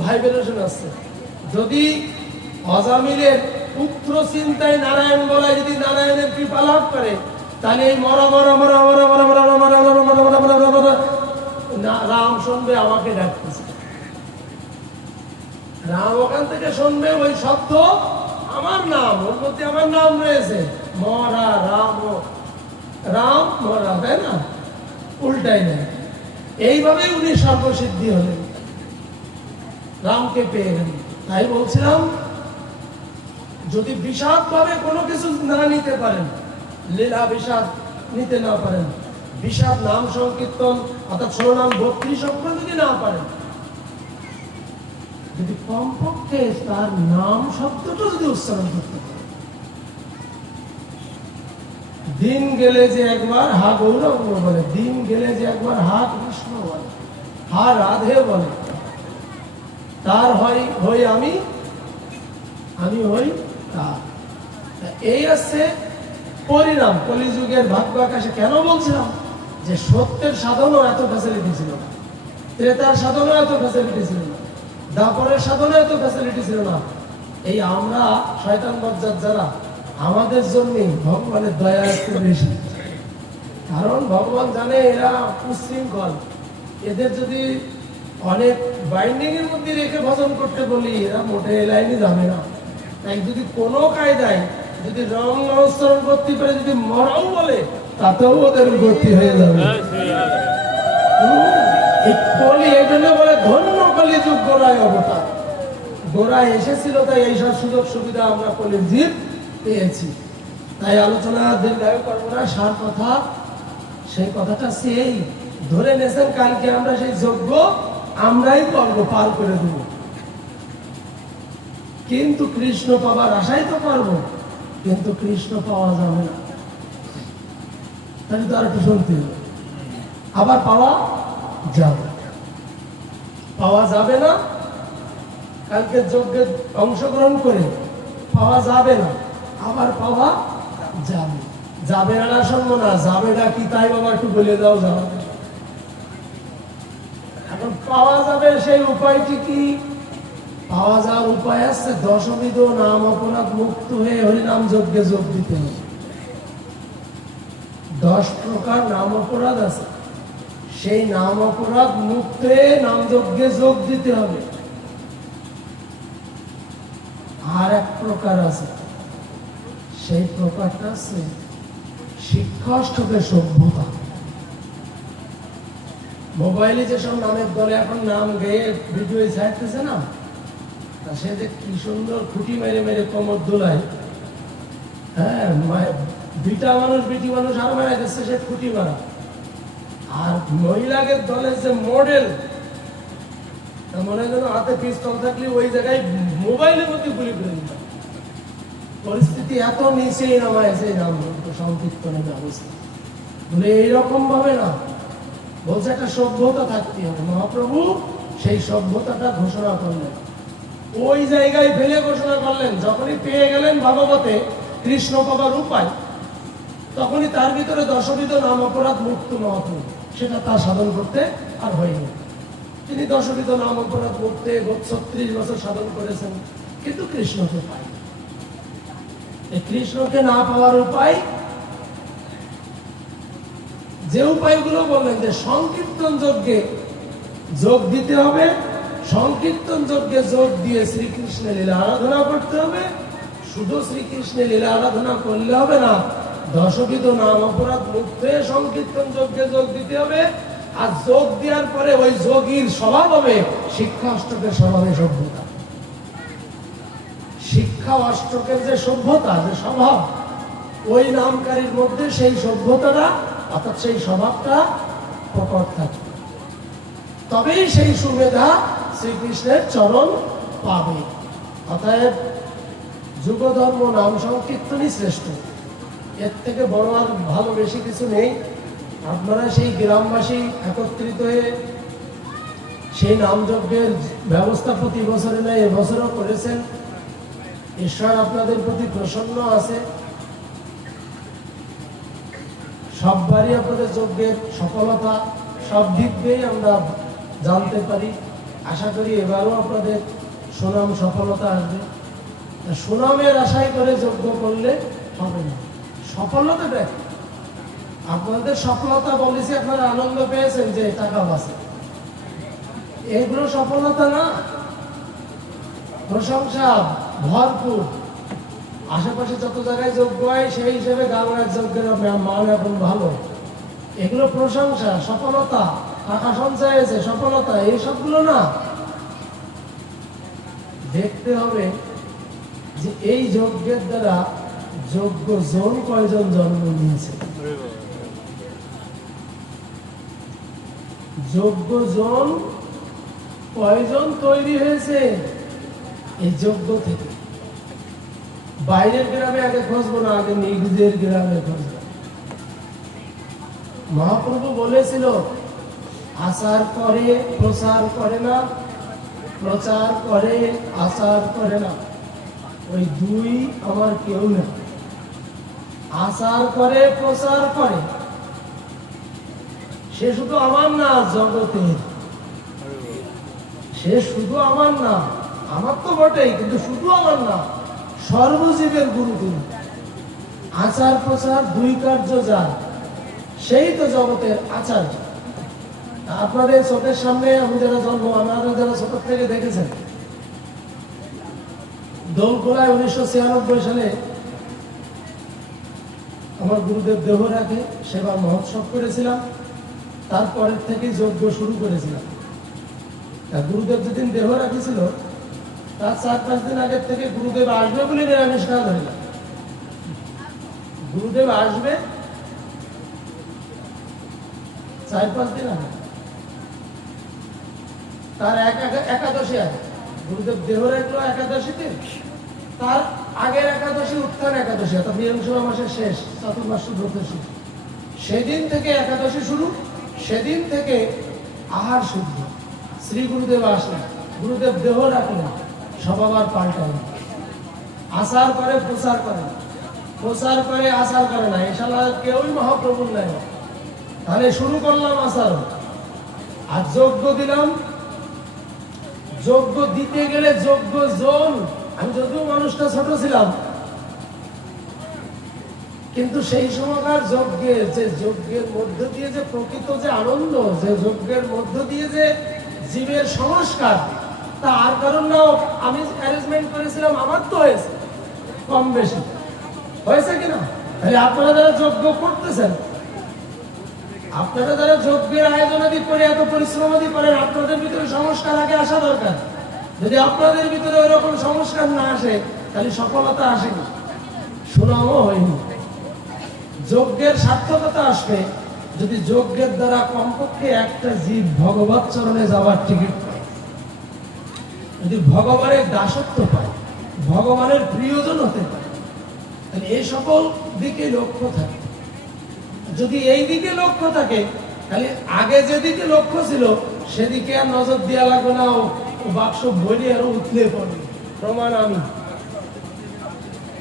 ভাইব্রেশন আসছে। যদি অজামিলের পুত্র চিন্তায় নারায়ণ বলায় যদি নারায়ণের কৃপা লাভ করে, তাহলে এই মরা মরা মরা মরা মরা মরা মরা মরা মরা মরা মরা মরা রাম শুনবে আমাকে ডাকতেছে। রাম ওখান থেকে শুনবে ওই শব্দ আমার নাম, ওর মধ্যে আমার নাম রয়েছে, মরা রাম, রাম মরা, তাই না? উল্টাই না। এইভাবে উনি সর্বসিদ্ধি হলেন, রামকে পেয়ে গেলেন। তাই বলছিলাম, যদি বিষাদ ভাবে কোনো কিছু না নিতে পারেন, লীলা বিষাদ নিতে না পারেন, বিষাদ নাম সংকীর্তন অর্থাৎ শরণাম 32 অক্ষর যদি না পারেন, যদি কমপক্ষে তার নাম শব্দটা যদি উচ্চারণ করতে পারেন, দিন গেলে যে একবার হা গৌরাঙ্গ বলে, দিন গেলে যে একবার হা কৃষ্ণ বলে, হা রাধে বলে, তার হই আমি, আমি হই তার। এই আছে পরিণাম। কলিযুগের ভাগ্য আকাশে কেন বলছিলাম যে সত্যের সাধনও এত ফ্যাসিলিটি ছিল না, ত্রেতার সাধনও এত ফ্যাসিলিটি ছিল না, দাপরের সাধনও এত ফ্যাসিলিটি ছিল না। এই আমরা শয়তান বজ্জাত যারা, আমাদের জন্য ভগবানের দয়া একটু বেশি। কারণ ভগবান জানে এরা উশৃঙ্খল, এদের যদি অনেক বাইন্ডিং এর মধ্যে রেখে ভজন করতে বলি, এরা মোটে লাইনে যাবে না। তাই যদি কোনো কায়দায় যদি রং অনুসরণ করতে পারে, যদি মরাও বলে, তাতেও ওদের গতি হয়ে যাবে। কলি এই জন্য বলে ধন্য কলি যুগ গোড়ায় অবতার। গোড়ায় এসেছিল, তাই এইসব সুযোগ সুবিধা আমরা কলির জীব পেয়েছি। তাই আলোচনা দীর্ঘায়ু করবো না, সার কথা সেই কথাটা সেই ধরে নেছেন। কালকে আমরা সেই যোগ্য আমরাই করবো, পার করে দেব। কিন্তু কৃষ্ণ পাবার আশাই তো পারবো, কিন্তু কৃষ্ণ পাওয়া যাবে না। তাহলে তো আর একটু শুনতে হবে। আবার পাওয়া যাবে, পাওয়া যাবে না। কালকে যজ্ঞে অংশগ্রহণ করে পাওয়া যাবে না, আবার পাওয়া যাবে। যাবে না শুনবো না, যাবে না কি তাই বাবা একটু বলে দাও। যাবে এখন পাওয়া যাবে, সেই উপায়টি কি? পাওয়া যাওয়ার উপায় আছে, দশবিধ নাম অপরাধ মুক্ত হয়ে হরিনাম যজ্ঞে যোগ দিতে হবে। 10 প্রকার নাম অপরাধ আছে, সেই নাম অপরাধ মুক্ত হয়ে নাম যজ্ঞে যোগ দিতে হবে। আর এক প্রকার আছে, সেই প্রকারটা আছে শিক্ষাষ্টকের সভ্যতা। মোবাইলে যেসব নামের দলে এখন নাম গেয়ে ভিডিও ছাড়তেছে না, সে যে কি সুন্দর খুঁটি মেরে মেরে কোমর দোলায়। হ্যাঁ, বিটা মানুষ বিটি মানুষ আর মারা যাচ্ছে, সে খুঁটি মারা। আর মহিলাদের দলের যে মডেল, মনে হয় যেন হাতে পিস্তল থাকলে ওই জায়গায় মোবাইলের মধ্যে গুলি করে দিতাম। পরিস্থিতি এত নিচেই নামাইছে নাম সংকীর্তনের ব্যবস্থা। বলে এইরকম ভাবে না, বলছে একটা সভ্যতা থাকতে হবে। মহাপ্রভু সেই সভ্যতাটা ঘোষণা করলেন, ওই জায়গায় ফেলে ঘোষণা করলেন। যখনই পেয়ে গেলেন ভাগবতে কৃষ্ণ পাবার উপায়, তখনই তার ভিতরে দশবিধ নাম অপরাধ মুক্ত মহাপ্রভু, সেটা তার সাধন করতে আর হয়নি। তিনি দশবিধ নাম অপরাধ মুক্তে 36 বছর সাধন করেছেন, কিন্তু কৃষ্ণকে পাই। এই কৃষ্ণকে না পাওয়ার উপায়, যে উপায়গুলো বললেন যে সংকীর্তন যজ্ঞে যোগ দিতে হবে, সংকীর্তন যজ্ঞে যোগ দিয়ে শ্রীকৃষ্ণের লীলা আরাধনা করতে হবে। শুধু শ্রীকৃষ্ণের লীলা আরাধনা করলে হবে না, দশবিধ নাম অপরাধ মুক্ত হয়ে সংকীর্তন যজ্ঞে যোগ দিতে হবে। আর যোগ দেওয়ার পরে ওই যোগীর স্বভাব হবে শিক্ষা অষ্টকের স্বভাবে সভ্যতা। শিক্ষা অষ্টকের যে সভ্যতা, যে স্বভাব, ওই নামকারীর মধ্যে সেই সভ্যতাটা অর্থাৎ সেই স্বভাবটা প্রকট থাকে, তবেই সেই সুমেধা শ্রীকৃষ্ণের চরণ পাবে। অতএব যুগধর্ম নাম সংকীর্তনই শ্রেষ্ঠ, এর থেকে বড় আর ভালো বেশি কিছু নেই। আপনারা সেই গ্রামবাসী একত্রিত হয়ে সেই নামযজ্ঞের ব্যবস্থা প্রতি বছরে নেয়, এবছরও করেছেন। ঈশ্বর আপনাদের প্রতি প্রসন্ন আছে, সববারই আপনাদের যজ্ঞের সফলতা সব দিক দিয়েই আমরা জানতে পারি। আশা করি এবারও আপনাদের সুনাম সফলতা আসবে। সুনামের আশাই করে যজ্ঞ করলে হবে না, সফলতা দেখ। আপনাদের সফলতা বলেছি, আপনারা আনন্দ পেয়েছেন যে টাকা বাঁচে, এগুলো সফলতা না। প্রশংসা ভরপুর, আশেপাশে যত জায়গায় যজ্ঞ হয় সেই হিসেবে গাঙ্গার যজ্ঞের মান এখন ভালো। এগুলো প্রশংসা, সফলতা, টাকা সঞ্চয় হয়েছে, সফলতা, এই সবগুলো না। দেখতে হবে যে এই যজ্ঞের দ্বারা যোগ্য জন কয়জন জন্ম নিয়েছে, যোগ্য জন কয়জন তৈরি হয়েছে এই যজ্ঞ থেকে। বাইরের গ্রামে আগে খুঁজবো না, আগে নিজের গ্রামে খুঁজবো। মহাপ্রভু বলেছিল, আচার করে প্রচার করে না, প্রচার করে আচার করে না, ওই দুই আমার কেউ না। আচার করে প্রচার করে, সে শুধু আমার না, জগতের। সে শুধু আমার না, আমার তো বটেই, কিন্তু শুধু আমার না, সর্বজীবের গুরু তিনি। আচার প্রচার দুই কার্য যার, সেই তো জগতের আচার্য। আপনাদের চোখের সামনে আমি যারা জন্ম, আপনারা যারা ছোট থেকে দেখেছেন, দোলখোলায় 1996 সালে আমার গুরুদেব দেহ রাখে সেবা মহোৎসব করেছিলাম। তারপরের থেকে যজ্ঞ শুরু করেছিলাম। গুরুদেব যেদিন দেহ রাখিছিল তার 4-5 দিন আগের থেকে গুরুদেব আসবে বলে নিরামিষ খাওয়া ধরিলাম। গুরুদেব আসবে 4-5 দিন আগে, তার একাদশী আগে গুরুদেব দেহ রাখলো একাদশীতে, তার আগের একাদশী উত্থান একাদশী, অর্থাৎ নিরংশনা মাসের শেষ চতুর্মাস ব্রত শেষ, সেদিন থেকে একাদশী শুরু। সেদিন থেকে আহার শুদ্ধ। শ্রী গুরুদেব আসলেন, গুরুদেব দেহ রাখলেন, সব আবার পাল্টালেন। আচার করে প্রচার করে, প্রচার করে আচার করে না, এসালা কেউই মহাপ্রভুর নাই। তাহলে শুরু করলাম আচার, আর যজ্ঞ দিলাম। যজ্ঞ দিতে গেলে যজ্ঞ জন, আমি যদিও মানুষটা ছোট ছিলাম, কিন্তু সেই সময়কার যজ্ঞের যে যজ্ঞের মধ্য দিয়ে যে প্রকৃত যে আনন্দ, যে যজ্ঞের মধ্য দিয়ে যে জীবের সংস্কার, তার কারণেও আমি অ্যারেঞ্জমেন্ট করেছিলাম। আমার তো হয়েছে কম বেশি, হয়েছে কিনা? আপনারা যারা যজ্ঞ করতেছেন, আপনারা যারা যজ্ঞের আয়োজনাদি করে এত পরিশ্রমাদি করেন, আপনাদের ভিতরে সংস্কার আগে আসা দরকার। যদি আপনাদের ভিতরে ওইরকম সংস্কার না আসে, তাহলে সফলতা আসেনি, সুনামও হয়নি। যজ্ঞের সার্থকতা আসবে যদি যজ্ঞের দ্বারা কমপক্ষে একটা জীব ভগবত চরণে যাওয়ার টিকিট পায়, যদি ভগবানের দাসত্ব পায়, ভগবানের প্রিয়জন হতে পারে, তাহলে এই সকল দিকে লক্ষ্য থাকে। যদি এই দিকে লক্ষ্য থাকে, তাহলে আগে যেদিকে লক্ষ্য ছিল সেদিকে আর নজর দেওয়া লাগবে না। ও বাক্স ভরি আরো উতলে পড়বে, প্রমাণ আমি।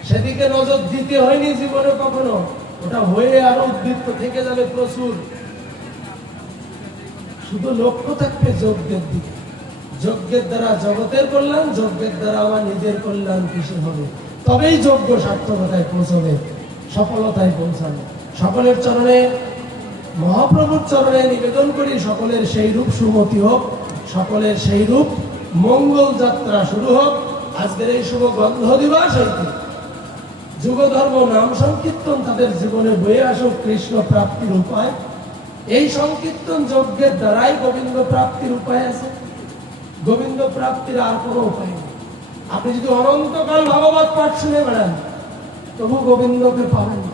সেদিকে নজর দিতে হয়নি জীবনে কখনো, ওটা হয়ে আরো উদ্বৃত্ত থেকে যাবে প্রচুর। শুধু লক্ষ্য থাকবে যজ্ঞের দিকে। যজ্ঞের দ্বারা জগতের কল্যাণ, যজ্ঞের দ্বারা আমার নিজের কল্যাণ কিসে হবে, তবেই যজ্ঞ সার্থকতায় পৌঁছবে, সফলতায় পৌঁছাবে। সকলের চরণে, মহাপ্রভুর চরণে নিবেদন করি, সকলের সেই রূপ সুমতি হোক, সকলের সেই রূপ মঙ্গল যাত্রা শুরু হোক। আজকের এই শুভ গন্ধ দিবস হইতে যুগধর্ম নাম সংকীর্তন তাদের জীবনে বয়ে আসুক কৃষ্ণ প্রাপ্তির উপায়। এই সংকীর্তন যজ্ঞের দ্বারাই গোবিন্দ প্রাপ্তির উপায় আছে। গোবিন্দ প্রাপ্তির আর কোনো উপায় নেই। আপনি যদি অনন্তকাল ভাগবত পাঠ শুনে বেড়ান, তবু গোবিন্দকে পাবেন না।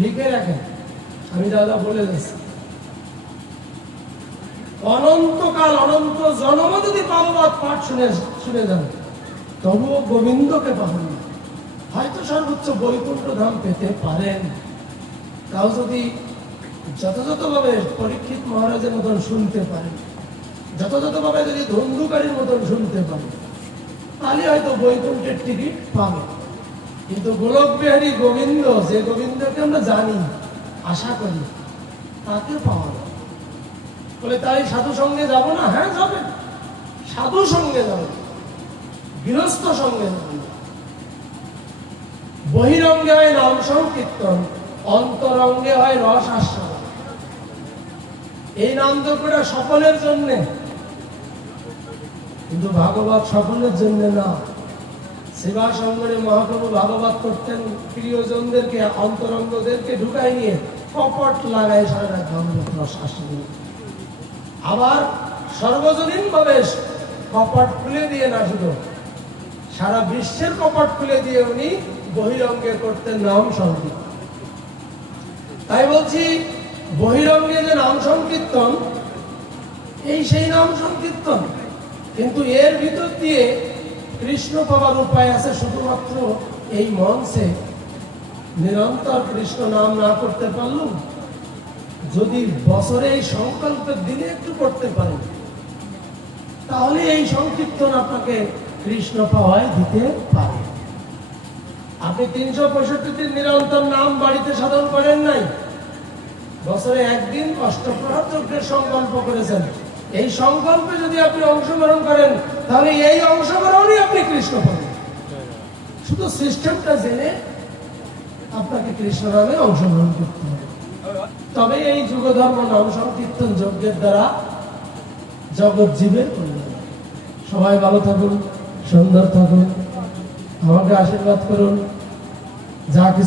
লিখে রাখেন, আমি দাদা বলে দিচ্ছি, অনন্তকাল অনন্ত জন্ম যদি ভাগবত পাঠ শুনে যান, তবুও গোবিন্দকে পাবেন না। হয়তো সর্বোচ্চ বৈকুণ্ঠ ধাম পেতে পারেন, তাও যদি যথাযথভাবে পরীক্ষিত মহারাজের মতন শুনতে পারেন, যথাযথভাবে যদি ধন্দুকারীর মতন শুনতে পারেন, তাহলে হয়তো বৈকুণ্ঠের টিকিট পাবে। কিন্তু গোলক বিহারী গোবিন্দ, যে গোবিন্দকে আমরা জানি, আশা করি, তাকে পাওয়া যায়। বলে তাই সাধু সঙ্গে যাব না? হ্যাঁ যাবেন, সাধু সঙ্গে যাবেন, গৃহস্থ সঙ্গে যাবেন। বহিরঙ্গে হয় নাম সংকীর্তন, অন্তরঙ্গে হয় রস আস্বাদন। এই নাম যজ্ঞটা সকলের জন্য, কিন্তু ভাগবত সকলের জন্য না। সেবা সঙ্গরে মহাপ্রভু ভাগবত করতেন প্রিয়জনদেরকে, অন্তরঙ্গদেরকে ঢুকাই নিয়ে কপট লাগায় সারা রাত ভাগবত রস আস্বাদন। আবার সর্বজনীন ভাবে কপট খুলে দিয়ে না, শুধু সারা বিশ্বের কপট খুলে দিয়ে উনি বহিরঙ্গে করতেন নাম সংকীর্তন। তাই বলছি, বহিরঙ্গে যে নাম সংকীর্তন, এই সেই নাম সংকীর্তন, কিন্তু এর ভিতর দিয়ে কৃষ্ণ পাওয়ার উপায় আছে। শুধুমাত্র এই মঞ্চে নিরন্তর কৃষ্ণ নাম না করতে পারলুম, যদি বছরে এই সংকল্পের দিনে একটু করতে পারেন, তাহলে এই সংকীর্তন আপনাকে কৃষ্ণ পাওয়ায় দিতে পারে। আপনি 365 দিন নিরন্তর নাম বাড়িতে সাধন করেন নাই, বছরে একদিন অষ্টপ্রহর যজ্ঞের সংকল্প করেছেন। এই সংকল্পে যদি আপনি অংশগ্রহণ করেন, তাহলে এই অংশগ্রহণই আপনি কৃষ্ণ পাবেন। শুধু সিস্টেমটা জেনে আপনাকে কৃষ্ণ নামে অংশগ্রহণ করতে হবে। তবে এই যুগধর্ম নাম সংকীর্তন যজ্ঞের দ্বারা জগৎ জীবের কল্যাণ। সবাই ভালো থাকুন, সুন্দর থাকুন, আমাকে আশীর্বাদ করুন। যা কিছু